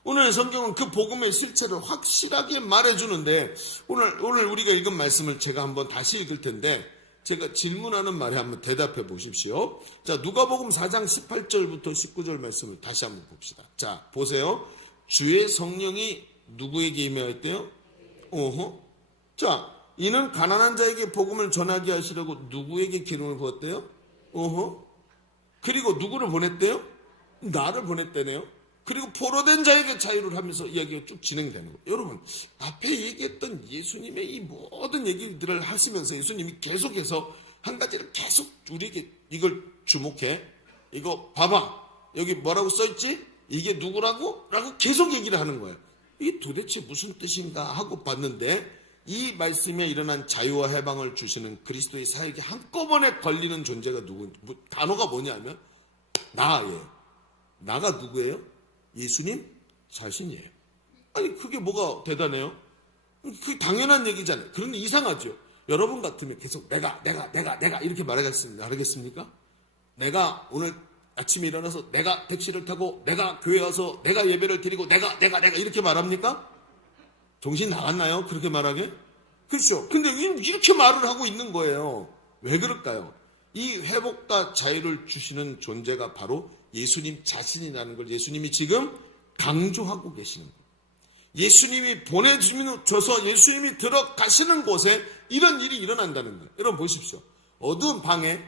오늘 성경은 그 복음의 실체를 확실하게 말해주는데 오늘 우리가 읽은 말씀을 제가 한번 다시 읽을 텐데 제가 질문하는 말에 한번 대답해 보십시오. 자, 누가복음 4장 18절부터 19절 말씀을 다시 한번 봅시다. 자, 보세요. 주의 성령이 누구에게 임하였대요? 자, 이는 가난한 자에게 복음을 전하게 하시려고 누구에게 기름을 부었대요? 그리고 누구를 보냈대요? 나를 보냈대네요. 그리고 포로된 자에게 자유를 하면서 이야기가 쭉 진행되는 거예요. 여러분 앞에 얘기했던 예수님의 이 모든 얘기들을 하시면서 예수님이 계속해서 한 가지를 계속 우리에게 이걸 주목해. 이거 봐봐. 여기 뭐라고 써있지? 이게 누구라고? 라고 계속 얘기를 하는 거예요. 이게 도대체 무슨 뜻인가 하고 봤는데 이 말씀에 일어난 자유와 해방을 주시는 그리스도의 사역에 한꺼번에 걸리는 존재가 단어가 뭐냐면 나예요. 나가 누구예요? 예수님 자신이에요. 아니 그게 뭐가 대단해요? 그게 당연한 얘기잖아요. 그런데 이상하죠. 여러분 같으면 계속 내가 이렇게 말하겠습니까? 내가 오늘 아침에 일어나서 내가 택시를 타고 내가 교회 와서 내가 예배를 드리고 내가 이렇게 말합니까? 정신 나갔나요? 그렇게 말하게? 그렇죠. 근데 이렇게 말을 하고 있는 거예요. 왜 그럴까요? 이 회복과 자유를 주시는 존재가 바로 예수님 자신이라는 걸 예수님이 지금 강조하고 계시는 거예요. 예수님이 보내주셔서 예수님이 들어가시는 곳에 이런 일이 일어난다는 거예요. 여러분 보십시오. 어두운 방에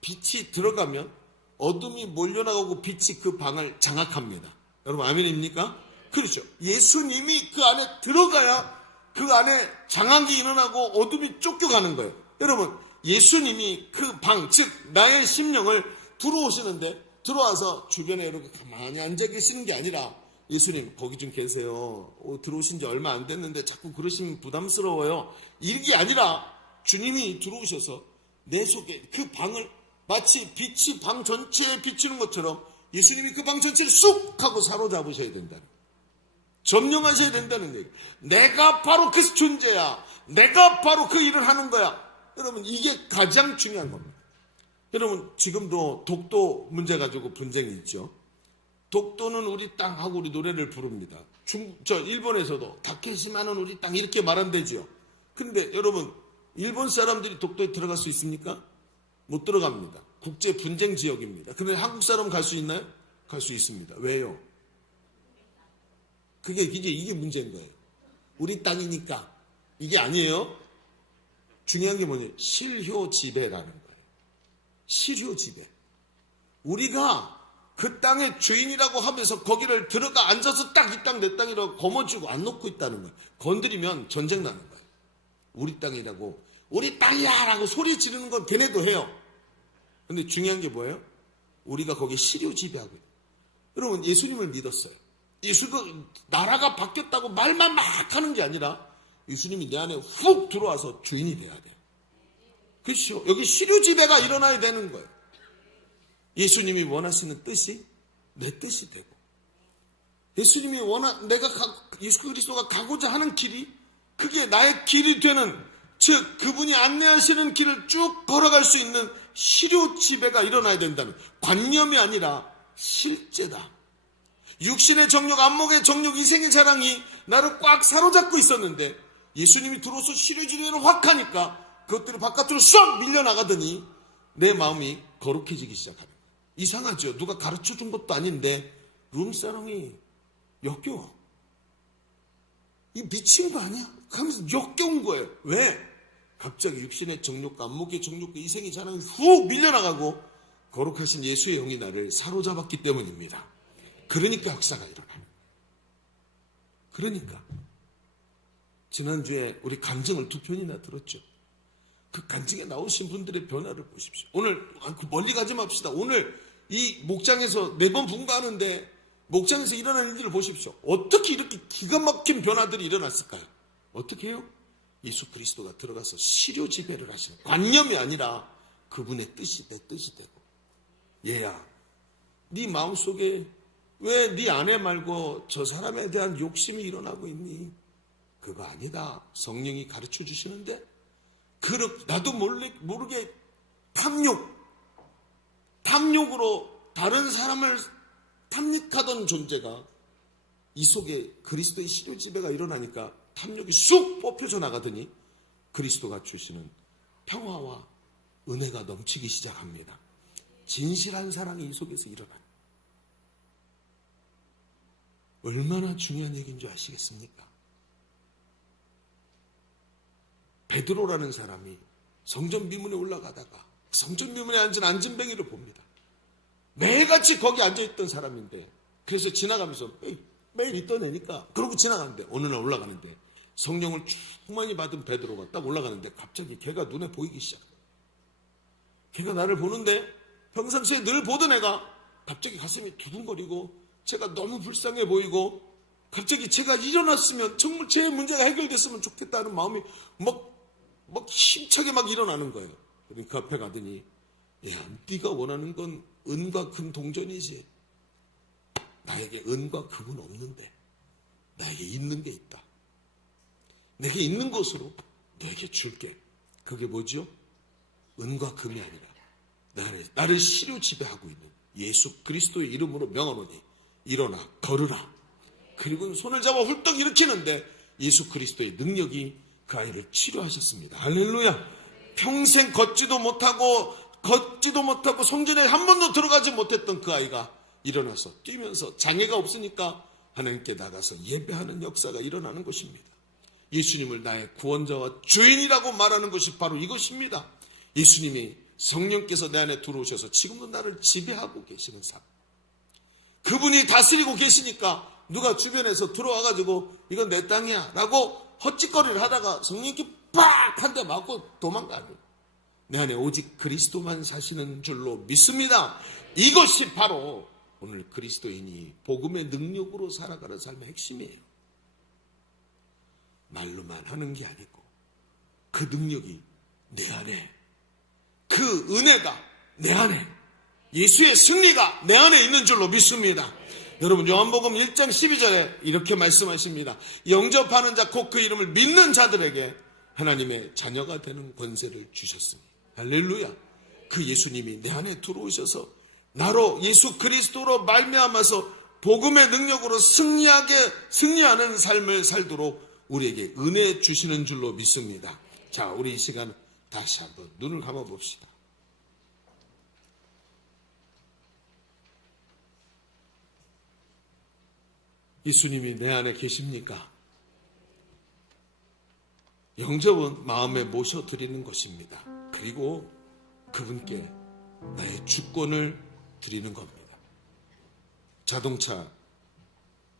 빛이 들어가면 어둠이 몰려나가고 빛이 그 방을 장악합니다. 여러분 아멘입니까? 그렇죠. 예수님이 그 안에 들어가야 그 안에 장악이 일어나고 어둠이 쫓겨가는 거예요. 여러분 예수님이 그 방, 즉 나의 심령을 들어오시는데 들어와서 주변에 이렇게 가만히 앉아 계시는 게 아니라 예수님 거기 좀 계세요. 들어오신 지 얼마 안 됐는데 자꾸 그러시면 부담스러워요. 이게 아니라 주님이 들어오셔서 내 속에 그 방을 마치 빛이 방 전체에 비치는 것처럼 예수님이 그 방 전체를 쑥 하고 사로잡으셔야 된다는, 점령하셔야 된다는 얘기. 내가 바로 그 존재야. 내가 바로 그 일을 하는 거야. 여러분 이게 가장 중요한 겁니다. 여러분 지금도 독도 문제 가지고 분쟁이 있죠. 독도는 우리 땅하고 우리 노래를 부릅니다. 일본에서도 다케시마는 우리 땅 이렇게 말한대지요. 그런데 여러분 일본 사람들이 독도에 들어갈 수 있습니까? 못 들어갑니다. 국제 분쟁 지역입니다. 그런데 한국 사람 갈 수 있나요? 갈 수 있습니다. 왜요? 이게 문제인 거예요. 우리 땅이니까. 이게 아니에요. 중요한 게 뭐냐? 실효 지배라는 거예요. 실효 지배. 우리가 그 땅의 주인이라고 하면서 거기를 들어가 앉아서 딱 이 땅 내 땅이라고 거머쥐고 안 놓고 있다는 거예요. 건드리면 전쟁 나는 거예요. 우리 땅이라고, 우리 땅이야 라고 소리 지르는 건 걔네도 해요. 근데 중요한 게 뭐예요? 우리가 거기에 실효 지배하고 있어요. 여러분 예수님을 믿었어요. 예수가 나라가 바뀌었다고 말만 막 하는 게 아니라 예수님이 내 안에 훅 들어와서 주인이 돼야 돼요. 그렇죠? 여기 실효 지배가 일어나야 되는 거예요. 예수님이 원하시는 뜻이 내 뜻이 되고, 예수님이 예수 그리스도가 가고자 하는 길이 그게 나의 길이 되는, 즉 그분이 안내하시는 길을 쭉 걸어갈 수 있는 실효 지배가 일어나야 된다는, 관념이 아니라 실제다. 육신의 정욕, 안목의 정욕, 이생의 자랑이 나를 꽉 사로잡고 있었는데 예수님이 들어서 실효 지배를 확 하니까 그것들이 바깥으로 쏙 밀려나가더니 내 마음이 거룩해지기 시작합니다. 이상하죠? 누가 가르쳐준 것도 아닌데 룸사롱이 역겨워. 이 미친 거 아니야? 하면서 역겨운 거예요. 왜? 갑자기 육신의 정욕과 안목의 정욕과 이생의 자랑이 훅 밀려나가고 거룩하신 예수의 영이 나를 사로잡았기 때문입니다. 그러니까 역사가 일어나요. 그러니까 지난주에 우리 간증을 2편이나 들었죠. 그 간증에 나오신 분들의 변화를 보십시오. 오늘 멀리 가지 맙시다. 오늘 이 목장에서 매번 분가하는데 목장에서 일어나는 일들을 보십시오. 어떻게 이렇게 기가 막힌 변화들이 일어났을까요? 어떻게 해요? 예수 그리스도가 들어가서 실효 지배를 하시는, 관념이 아니라 그분의 뜻이 내 뜻이 되고, 얘야 네 마음속에 왜 네 아내 말고 저 사람에 대한 욕심이 일어나고 있니? 그거 아니다. 성령이 가르쳐 주시는데 나도 모르게 탐욕으로 다른 사람을 탐닉하던 존재가 이 속에 그리스도의 실효 지배가 일어나니까 탐욕이 쑥 뽑혀져 나가더니 그리스도가 주시는 평화와 은혜가 넘치기 시작합니다. 진실한 사랑이 이 속에서 일어나요. 얼마나 중요한 얘기인 줄 아시겠습니까? 베드로라는 사람이 성전 비문에 올라가다가 성전 비문에 앉은 안진뱅이를 봅니다. 매일같이 거기 앉아있던 사람인데, 그래서 지나가면서 매일 있던 애니까 그러고 지나가는데 어느 날 올라가는데 성령을 충만히 받은 베드로가 딱 올라가는데 갑자기 걔가 눈에 보이기 시작해요. 걔가 나를 보는데 평상시에 늘 보던 애가 갑자기 가슴이 두근거리고 제가 너무 불쌍해 보이고, 갑자기 제가 일어났으면 정말 제 문제가 해결됐으면 좋겠다는 마음이 막 힘차게 막 일어나는 거예요. 그러니까 그 앞에 가더니, 야, 네가 원하는 건 은과 금 동전이지. 나에게 은과 금은 없는데 나에게 있는 게 있다. 내게 있는 것으로 너에게 줄게. 그게 뭐죠? 은과 금이 아니라 나를 실효 지배하고 있는 예수 그리스도의 이름으로 명하노니 일어나 걸으라. 그리고 손을 잡아 훌떡 일으키는데 예수 그리스도의 능력이 그 아이를 치료하셨습니다. 할렐루야. 평생 걷지도 못하고 성전에 한 번도 들어가지 못했던 그 아이가 일어나서 뛰면서, 장애가 없으니까 하나님께 나가서 예배하는 역사가 일어나는 것입니다. 예수님을 나의 구원자와 주인이라고 말하는 것이 바로 이것입니다. 예수님이 성령께서 내 안에 들어오셔서 지금도 나를 지배하고 계시는 삶. 그분이 다스리고 계시니까 누가 주변에서 들어와가지고 이건 내 땅이야 라고 헛짓거리를 하다가 성령께 빡 한 대 맞고 도망가요. 내 안에 오직 그리스도만 사시는 줄로 믿습니다. 이것이 바로 오늘 그리스도인이 복음의 능력으로 살아가는 삶의 핵심이에요. 말로만 하는 게 아니고 그 능력이 내 안에, 그 은혜가 내 안에, 예수의 승리가 내 안에 있는 줄로 믿습니다. 여러분 요한복음 1장 12절에 이렇게 말씀하십니다. 영접하는 자 곧 그 이름을 믿는 자들에게 하나님의 자녀가 되는 권세를 주셨습니다. 할렐루야. 그 예수님이 내 안에 들어오셔서 나로 예수 그리스도로 말미암아서 복음의 능력으로 승리하는 삶을 살도록 우리에게 은혜 주시는 줄로 믿습니다. 자, 우리 이 시간 다시 한번 눈을 감아 봅시다. 예수님이 내 안에 계십니까? 영접은 마음에 모셔드리는 것입니다. 그리고 그분께 나의 주권을 드리는 겁니다. 자동차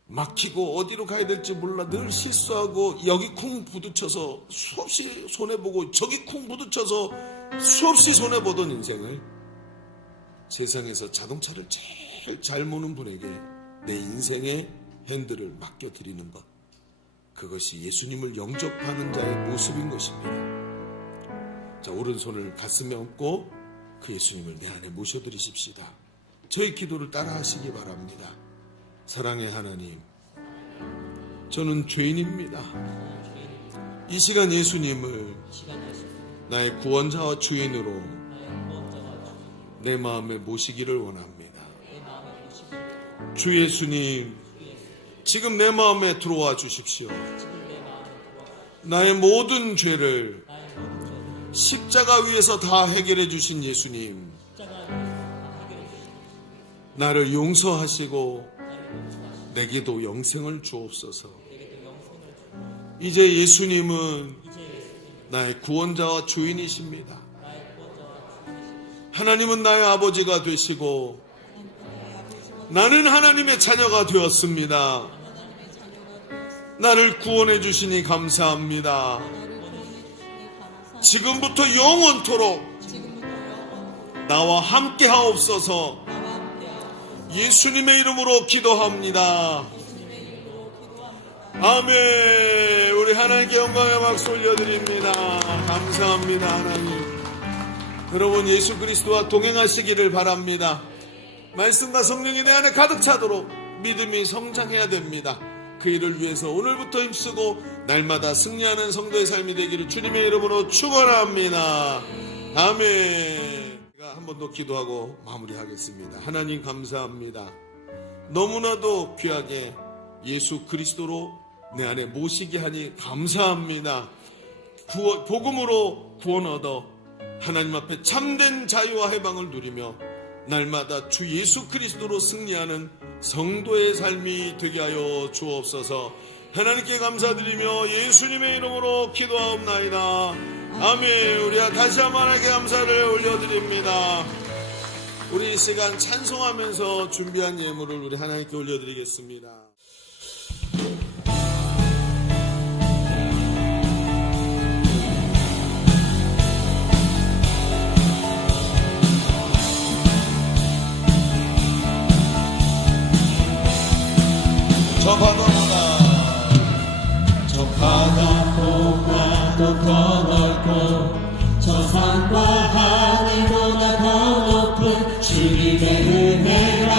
막히고 어디로 가야 될지 몰라 늘 실수하고 여기 쿵 부딪혀서 수없이 손해보고 저기 쿵 부딪혀서 수없이 손해보던 인생을 세상에서 자동차를 제일 잘 모는 분에게 내 인생의 핸들을 맡겨드리는 것, 그것이 예수님을 영접하는 자의 모습인 것입니다. 자, 오른손을 가슴에 얹고 그 예수님을 내 안에 모셔드리십시다. 저희 기도를 따라 하시기 바랍니다. 사랑의 하나님, 저는 죄인입니다. 이 시간 예수님을 나의 구원자와 주인으로 내 마음에 모시기를 원합니다. 주 예수님, 지금 내 마음에 들어와 주십시오. 나의 모든 죄를 십자가 위에서 다 해결해 주신 예수님, 나를 용서하시고 내게도 영생을 주옵소서. 이제 예수님은 나의 구원자와 주인이십니다. 하나님은 나의 아버지가 되시고 나는 하나님의 자녀가 되었습니다. 나를 구원해 주시니 감사합니다. 지금부터 영원토록 나와 함께 하옵소서. 예수님의 이름으로 기도합니다. 아멘. 우리 하나님께 영광의 박수 올려드립니다. 감사합니다. 하나님, 여러분 예수 그리스도와 동행하시기를 바랍니다. 말씀과 성령이 내 안에 가득 차도록 믿음이 성장해야 됩니다. 그 일을 위해서 오늘부터 힘쓰고 날마다 승리하는 성도의 삶이 되기를 주님의 이름으로 축원합니다. 아멘. 제가 한 번 더 기도하고 마무리하겠습니다. 하나님 감사합니다. 너무나도 귀하게 예수 그리스도로 내 안에 모시게 하니 감사합니다. 복음으로 구원 얻어 하나님 앞에 참된 자유와 해방을 누리며 날마다 주 예수 그리스도로 승리하는 성도의 삶이 되게 하여 주옵소서. 하나님께 감사드리며 예수님의 이름으로 기도하옵나이다. 아멘. 우리 다시 한번 하나님께 감사를 올려드립니다. 우리 이 시간 찬송하면서 준비한 예물을 우리 하나님께 올려드리겠습니다. 저 바다보다도 더 넓고 저 산과 하늘보다 더 높은 주님의 은혜가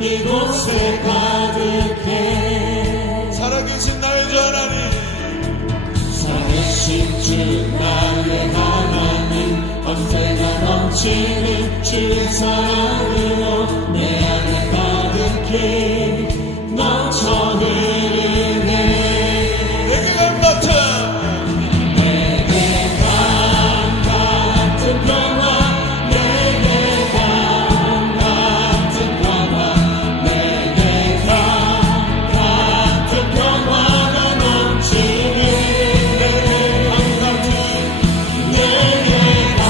이곳에 가득해. 살아계신 나의 주 하나님, 살아계신 주 나의 하나님, 언제나 넘치는 주의 사랑으로 내 안에 가득해 넘쳐 흐르네. 내게 강 같은 평화, 내게 강 같은 평화, 내게 강 같은 평화가 넘치네. 내게 강 같은, 내게 강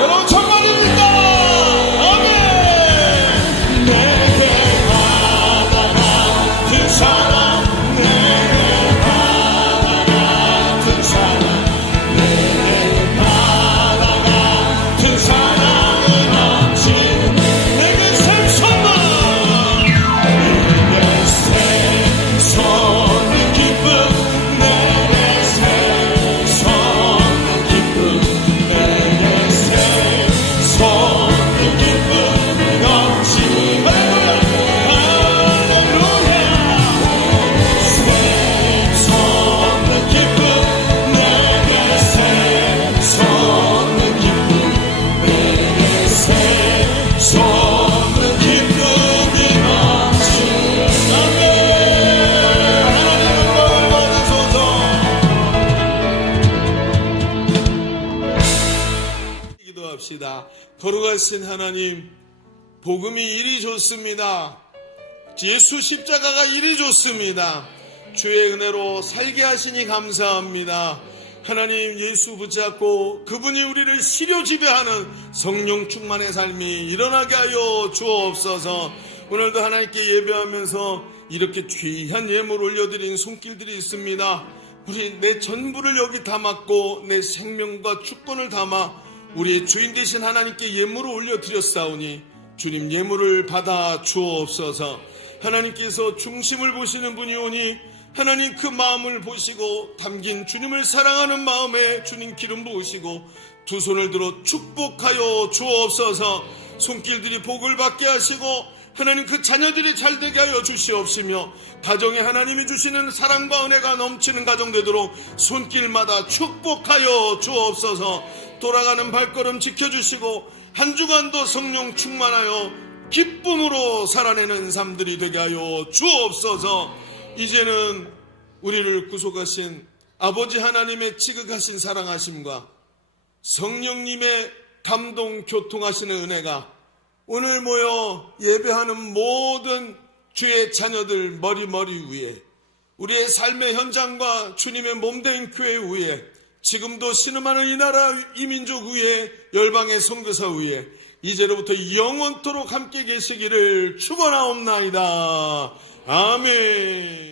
여러분 정말입니다. 아멘. 내게 바다 같은 사랑, 내게 바다 같은 사랑, 내게 바다 같은 사랑은 없지. 내게 샘솟는 내게 샘솟는 기쁨, 내게 샘솟는 기쁨, 내게 샘솟는 기쁨 없지. 할렐루야, 샘솟는 기쁨, 내게 샘솟는 기쁨, 내게 샘솟는 기쁨이 없지. 아멘. 하나님 영광을 받으소서. 기도합시다. 거룩하신 하나님, 복음이 이리 좋습니다. 예수 십자가가 이리 좋습니다. 주의 은혜로 살게 하시니 감사합니다. 하나님, 예수 붙잡고 그분이 우리를 시료 지배하는 성령 충만의 삶이 일어나게 하여 주옵소서. 오늘도 하나님께 예배하면서 이렇게 귀한 예물 올려드린 손길들이 있습니다. 우리 내 전부를 여기 담았고 내 생명과 주권을 담아 우리의 주인 되신 하나님께 예물을 올려드렸사오니 주님 예물을 받아 주옵소서. 하나님께서 중심을 보시는 분이 오니 하나님 그 마음을 보시고 담긴 주님을 사랑하는 마음에 주님 기름 부으시고 두 손을 들어 축복하여 주옵소서. 손길들이 복을 받게 하시고 하나님 그 자녀들이 잘되게 하여 주시옵시며 가정에 하나님이 주시는 사랑과 은혜가 넘치는 가정 되도록 손길마다 축복하여 주옵소서. 돌아가는 발걸음 지켜주시고 한 주간도 성령 충만하여 기쁨으로 살아내는 삶들이 되게 하여 주옵소서. 이제는 우리를 구속하신 아버지 하나님의 지극하신 사랑하심과 성령님의 감동 교통하시는 은혜가 오늘 모여 예배하는 모든 주의 자녀들 머리 위에, 우리의 삶의 현장과 주님의 몸된 교회 위에, 지금도 신음하는 이 나라 이 민족 위에, 열방의 선교사 위에 이제로부터 영원토록 함께 계시기를 축원하옵나이다. 아멘.